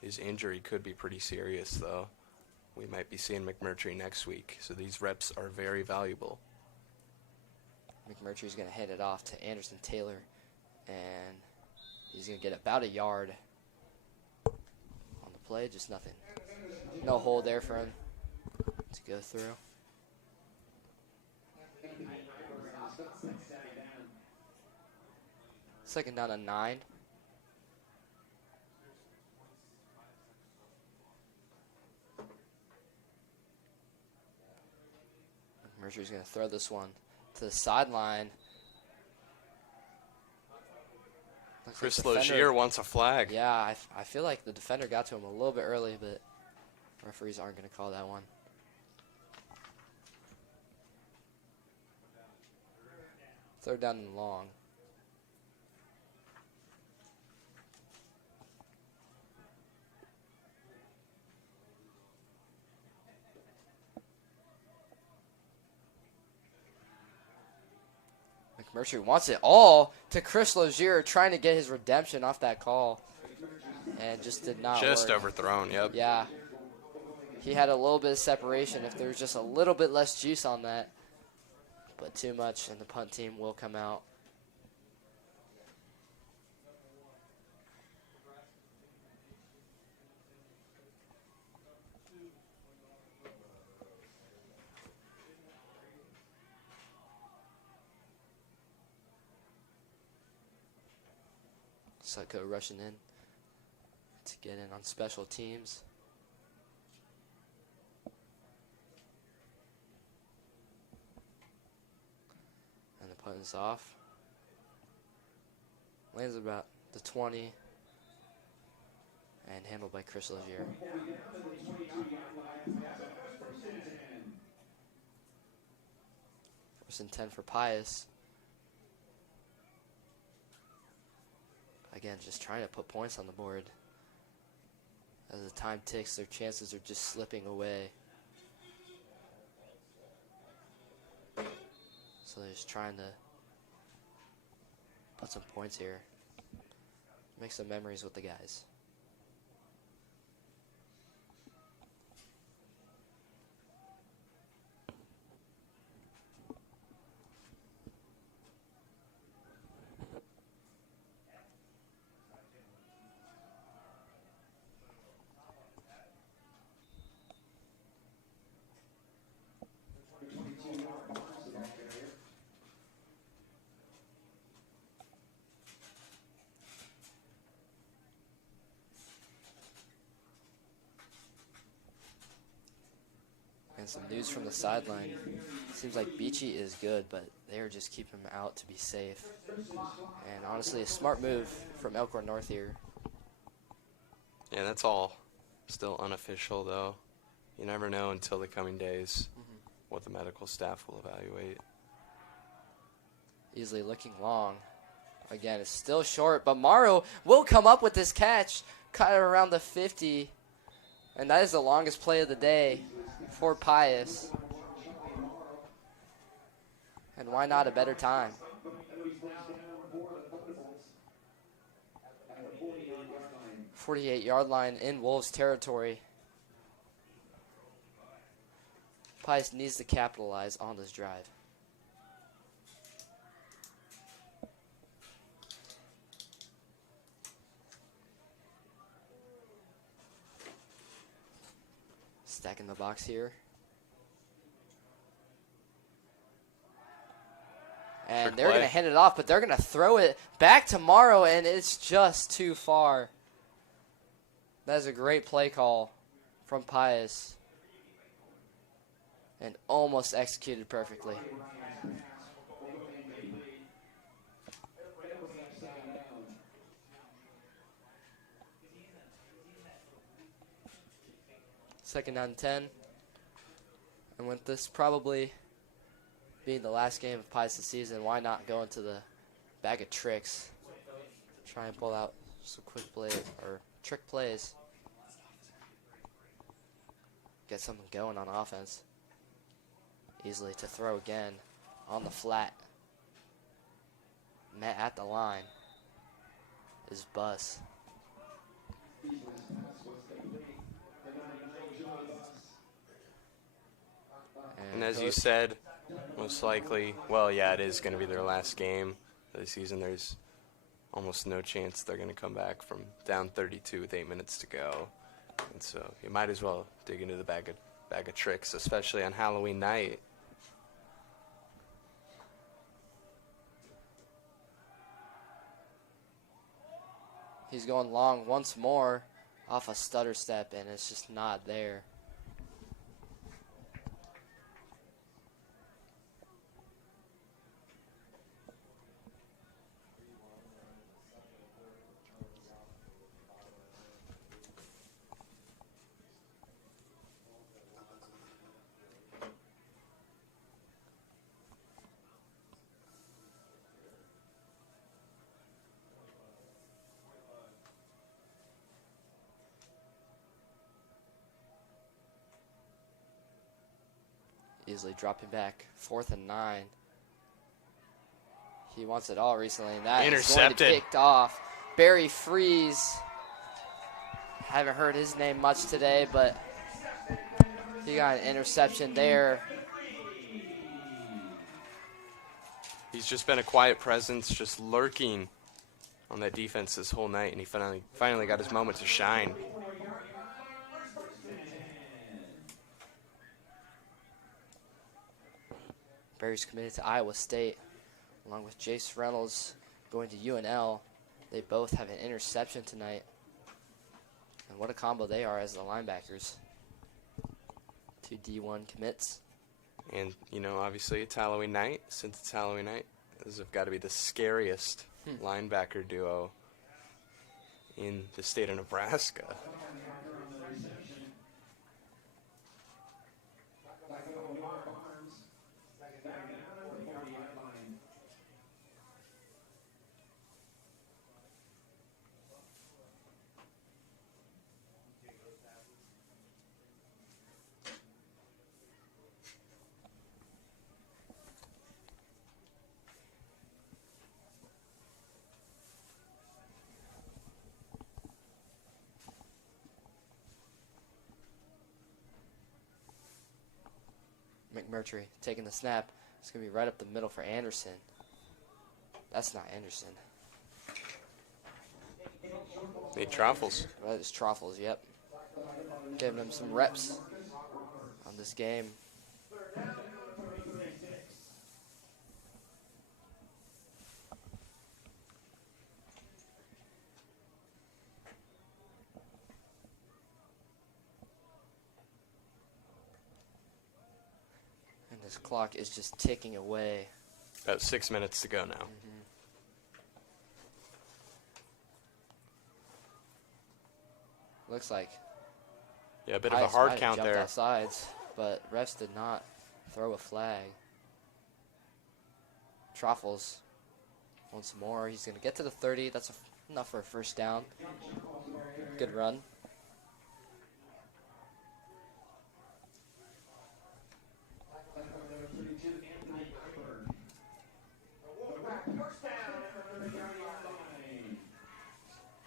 His injury could be pretty serious, though. We might be seeing McMurtry next week, so these reps are very valuable. McMurtry's going to hand it off to Anderson Taylor, and he's going to get about a yard on the play, just nothing. No hole there for him to go through. Second down and 9. McMurtry's going to throw this one to the sideline. Chris Logier wants a flag. Yeah, I feel like the defender got to him a little bit early, but referees aren't going to call that one. Third down and long. McMurtry wants it all to Chris Logier, trying to get his redemption off that call, and just did not Just work. overthrown, yep. Yeah. He had a little bit of separation if there was just a little bit less juice on that, but too much, and the punt team will come out. Sutco rushing in to get in on special teams. And the punt is off. Lands about the 20. And handled by Chris Logier. First and 10 for Pius. Again, just trying to put points on the board. As the time ticks, their chances are just slipping away. So they're just trying to put some points here. Make some memories with the guys. And some news from the sideline. Seems like Beachy is good, but they're just keeping him out to be safe. And honestly, a smart move from Elkhorn North here. Yeah, that's all still unofficial, though. You never know until the coming days what the medical staff will evaluate. Easily looking long. Again, it's still short, but Morrow will come up with this catch, kind of around the 50. And that is the longest play of the day for Pius. And why not a better time? "48-yard line in Wolves territory." Pius needs to capitalize on this drive. Stacking the box here. And they're play. going to hand it off, but they're going to throw it back to Morrow, and it's just too far. That is a great play call from Pius. And almost executed perfectly. Second down and 10. And with this probably being the last game of Pius this season, why not go into the bag of tricks? Try and pull out some quick plays or trick plays. Get something going on offense. Easily to throw again on the flat. Met at the line is Bus. And as you said, most likely, well, yeah, it is going to be their last game of the season. There's almost no chance they're going to come back from down 32 with 8 minutes to go. And so you might as well dig into the bag of tricks, especially on Halloween night. He's going long once more off a stutter step, and it's just not there. Easily dropping back, 4th and 9. He wants it all recently, and that is going to be picked off. Barry Freeze. Haven't heard his name much today, but he got an interception there. He's just been a quiet presence, just lurking on that defense this whole night, and he finally got his moment to shine. Barry's committed to Iowa State, along with Jace Reynolds going to UNL. They both have an interception tonight. And what a combo they are as the linebackers. 2 D1 commits. And, you know, obviously it's Halloween night. Since it's Halloween night, those have got to be the scariest linebacker duo in the state of Nebraska. McMurtry taking the snap. It's going to be right up the middle for Anderson. That's not Anderson. Nate Truffles. That is Truffles, yep. Giving him some reps on this game. And this clock is just ticking away. About 6 minutes to go now. Looks like Yeah, a bit of a hard count there. Off sides, but refs did not throw a flag. Truffles once more. He's going to get to the 30. That's enough for a first down. Good run.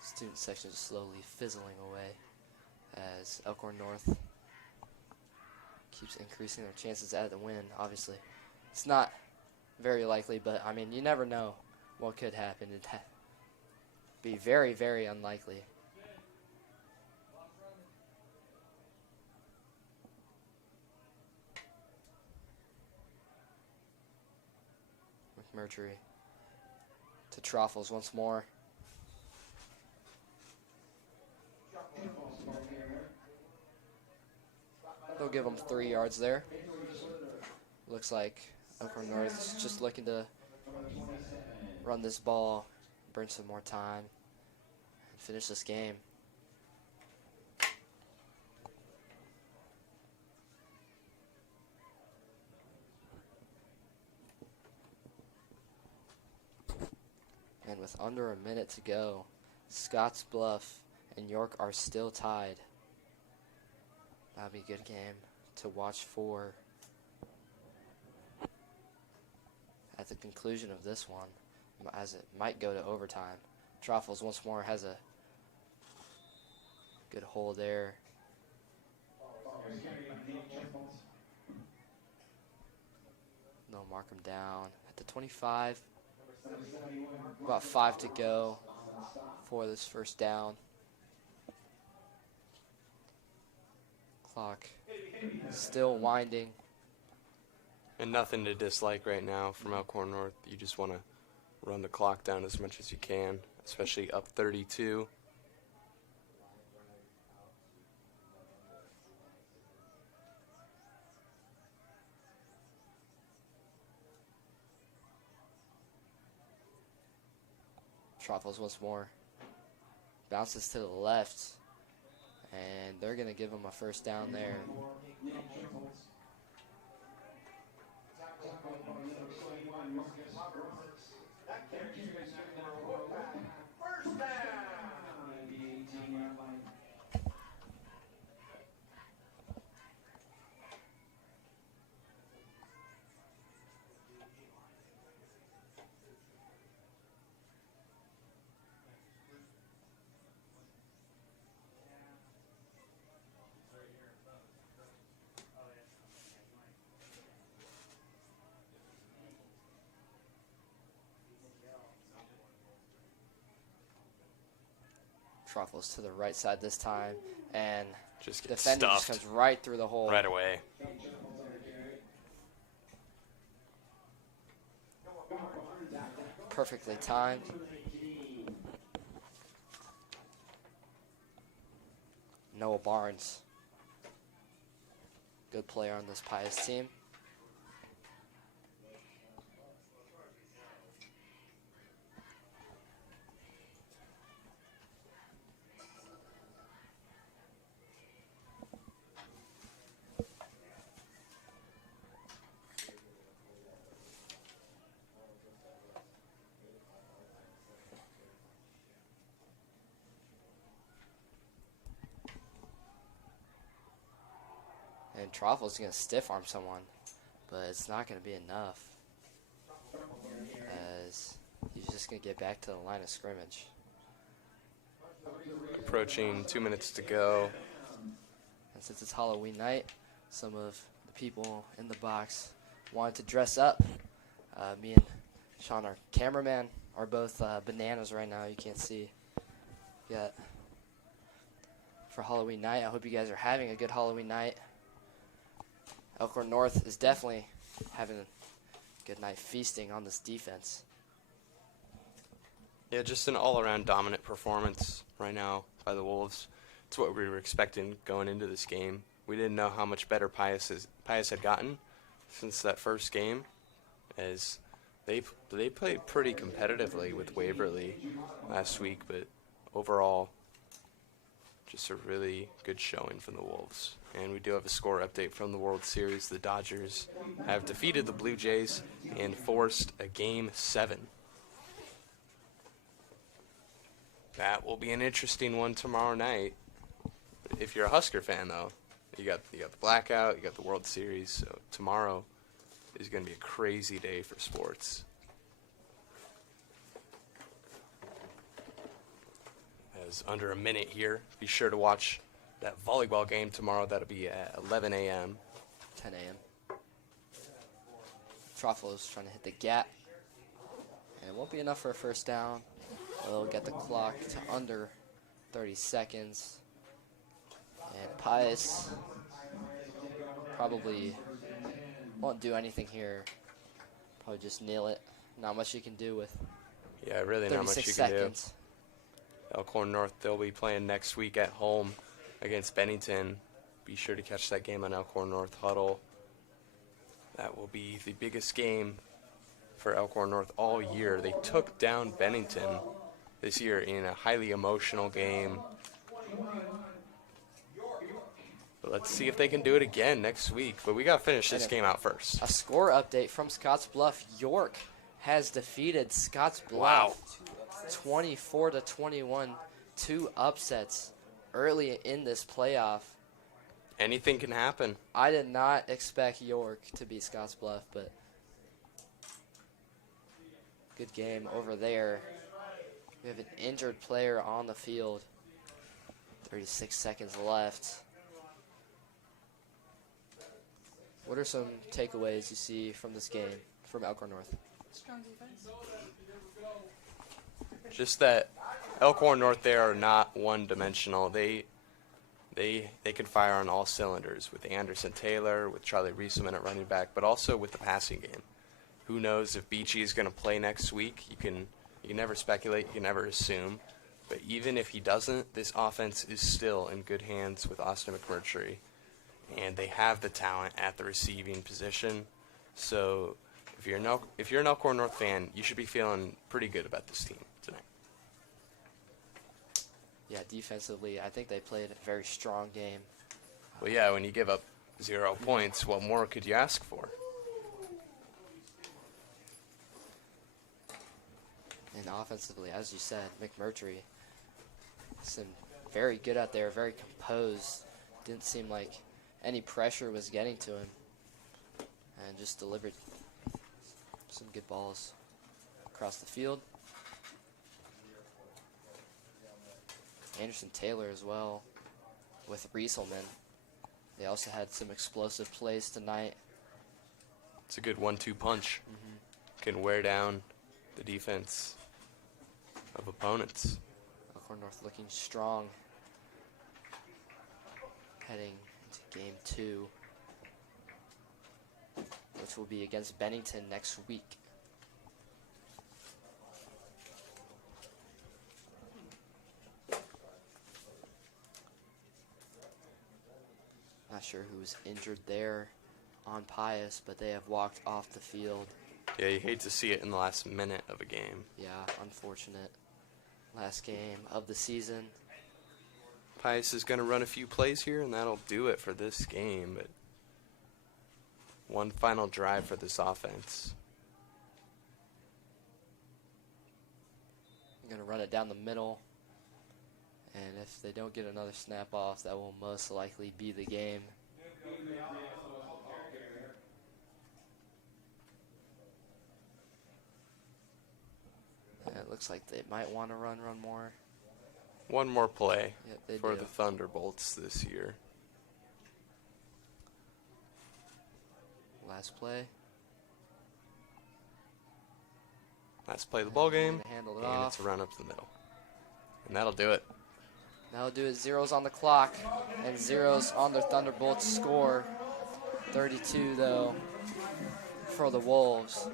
Student section is slowly fizzling away as Elkhorn North keeps increasing their chances at the win. Obviously, it's not very likely, but I mean, you never know what could happen. It'd be very, very unlikely. Mercury. To Truffles once more. They'll give him 3 yards there. Looks like Elkhorn North's just looking to run this ball, burn some more time, and finish this game. And with under a minute to go, Scotts Bluff and York are still tied. That'll be a good game to watch for at the conclusion of this one, as it might go to overtime. Truffles once more has a good hold there. They'll mark him down at the 25. About 5 to go for this first down. Clock still winding. And nothing to dislike right now from Elkhorn North. You just want to run the clock down as much as you can, especially up 32. Truffles once more. Bounces to the left. And they're going to give him a first down there. First down. Truffles to the right side this time, and Just get defending just stuffed comes right through the hole. right away. Perfectly timed. Noah Barnes, good player on this Pius team. And Truffle's going to stiff arm someone, but it's not going to be enough, as he's just going to get back to the line of scrimmage. Approaching 2 minutes to go. And since it's Halloween night, some of the people in the box wanted to dress up. Me and Sean, our cameraman, are both bananas right now. You can't see yet. For Halloween night, I hope you guys are having a good Halloween night. Elkhorn North is definitely having a good night feasting on this defense. Yeah, just an all-around dominant performance right now by the Wolves. It's what we were expecting going into this game. We didn't know how much better Pius had gotten since that first game, as they played pretty competitively with Waverly last week, but overall, just a really good showing from the Wolves. And we do have a score update from the World Series. The Dodgers have defeated the Blue Jays and forced a Game 7. That will be an interesting one tomorrow night. If you're a Husker fan, though, you got the blackout, you got the World Series, so tomorrow is going to be a crazy day for sports. As under a minute here, be sure to watch that volleyball game tomorrow. That'll be at 11 a.m. 10 a.m. Truffle is trying to hit the gap, and it won't be enough for a first down. They'll get the clock to under 30 seconds. And Pius probably won't do anything here. Probably just kneel it not much you can do with Yeah, really not much 36 you can seconds. do. Elkhorn North, they'll be playing next week at home against Bennington. Be sure to catch that game on Elkhorn North Huddle. That will be the biggest game for Elkhorn North all year. They took down Bennington this year in a highly emotional game. But let's see if they can do it again next week. But we got to finish this game out first. A score update from Scottsbluff. York has defeated Scottsbluff Wow. 24-21. 2 upsets early in this playoff. Anything can happen. I did not expect York to beat Scottsbluff, but good game over there. We have an injured player on the field. 36 seconds left. What are some takeaways you see from this game from Elkhorn North? Strong defense. Just that Elkhorn North, they are not one-dimensional. They can fire on all cylinders with Anderson Taylor, with Charlie Rieselman at running back, but also with the passing game. Who knows if Beachy is going to play next week? You can never speculate, you can never assume. But even if he doesn't, this offense is still in good hands with Austin McMurtry. And they have the talent at the receiving position. So if you're an Elkhorn North fan, you should be feeling pretty good about this team tonight. Yeah, defensively, I think they played a very strong game. Well, yeah, when you give up 0 points, what more could you ask for? And offensively, as you said, McMurtry seemed very good out there, very composed. Didn't seem like any pressure was getting to him. And just delivered some good balls across the field. Anderson Taylor as well with Rieselman. They also had some explosive plays tonight. It's a good 1-2 punch. Can wear down the defense of opponents. Elkhorn North looking strong heading into game 2, which will be against Bennington next week. Not sure who was injured there on Pius, but they have walked off the field. Yeah, you hate to see it in the last minute of a game. Yeah, unfortunate. Last game of the season. Pius is going to run a few plays here, and that'll do it for this game. But one final drive for this offense. I'm going to run it down the middle. And if they don't get another snap off, that will most likely be the game. And it looks like they might want to run more. One more play Yep, they for do. the Thunderbolts this year. Last play. Last play of the ball game, They handled it and off. it's a run up the middle. And that'll do it. That'll do it. Zeros on the clock and zeros on the Thunderbolts score. 32 though for the Wolves,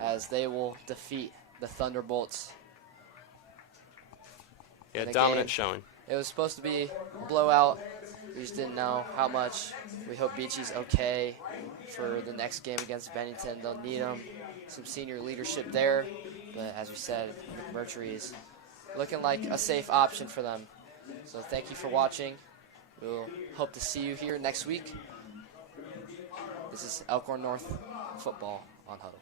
as they will defeat the Thunderbolts. Yeah, in a dominant game. showing. It was supposed to be a blowout. We just didn't know how much. We hope Beachy's okay for the next game against Bennington. They'll need him. Some senior leadership there. But as we said, McMurtry is looking like a safe option for them. So thank you for watching. We'll hope to see you here next week. This is Elkhorn North Football on Huddle.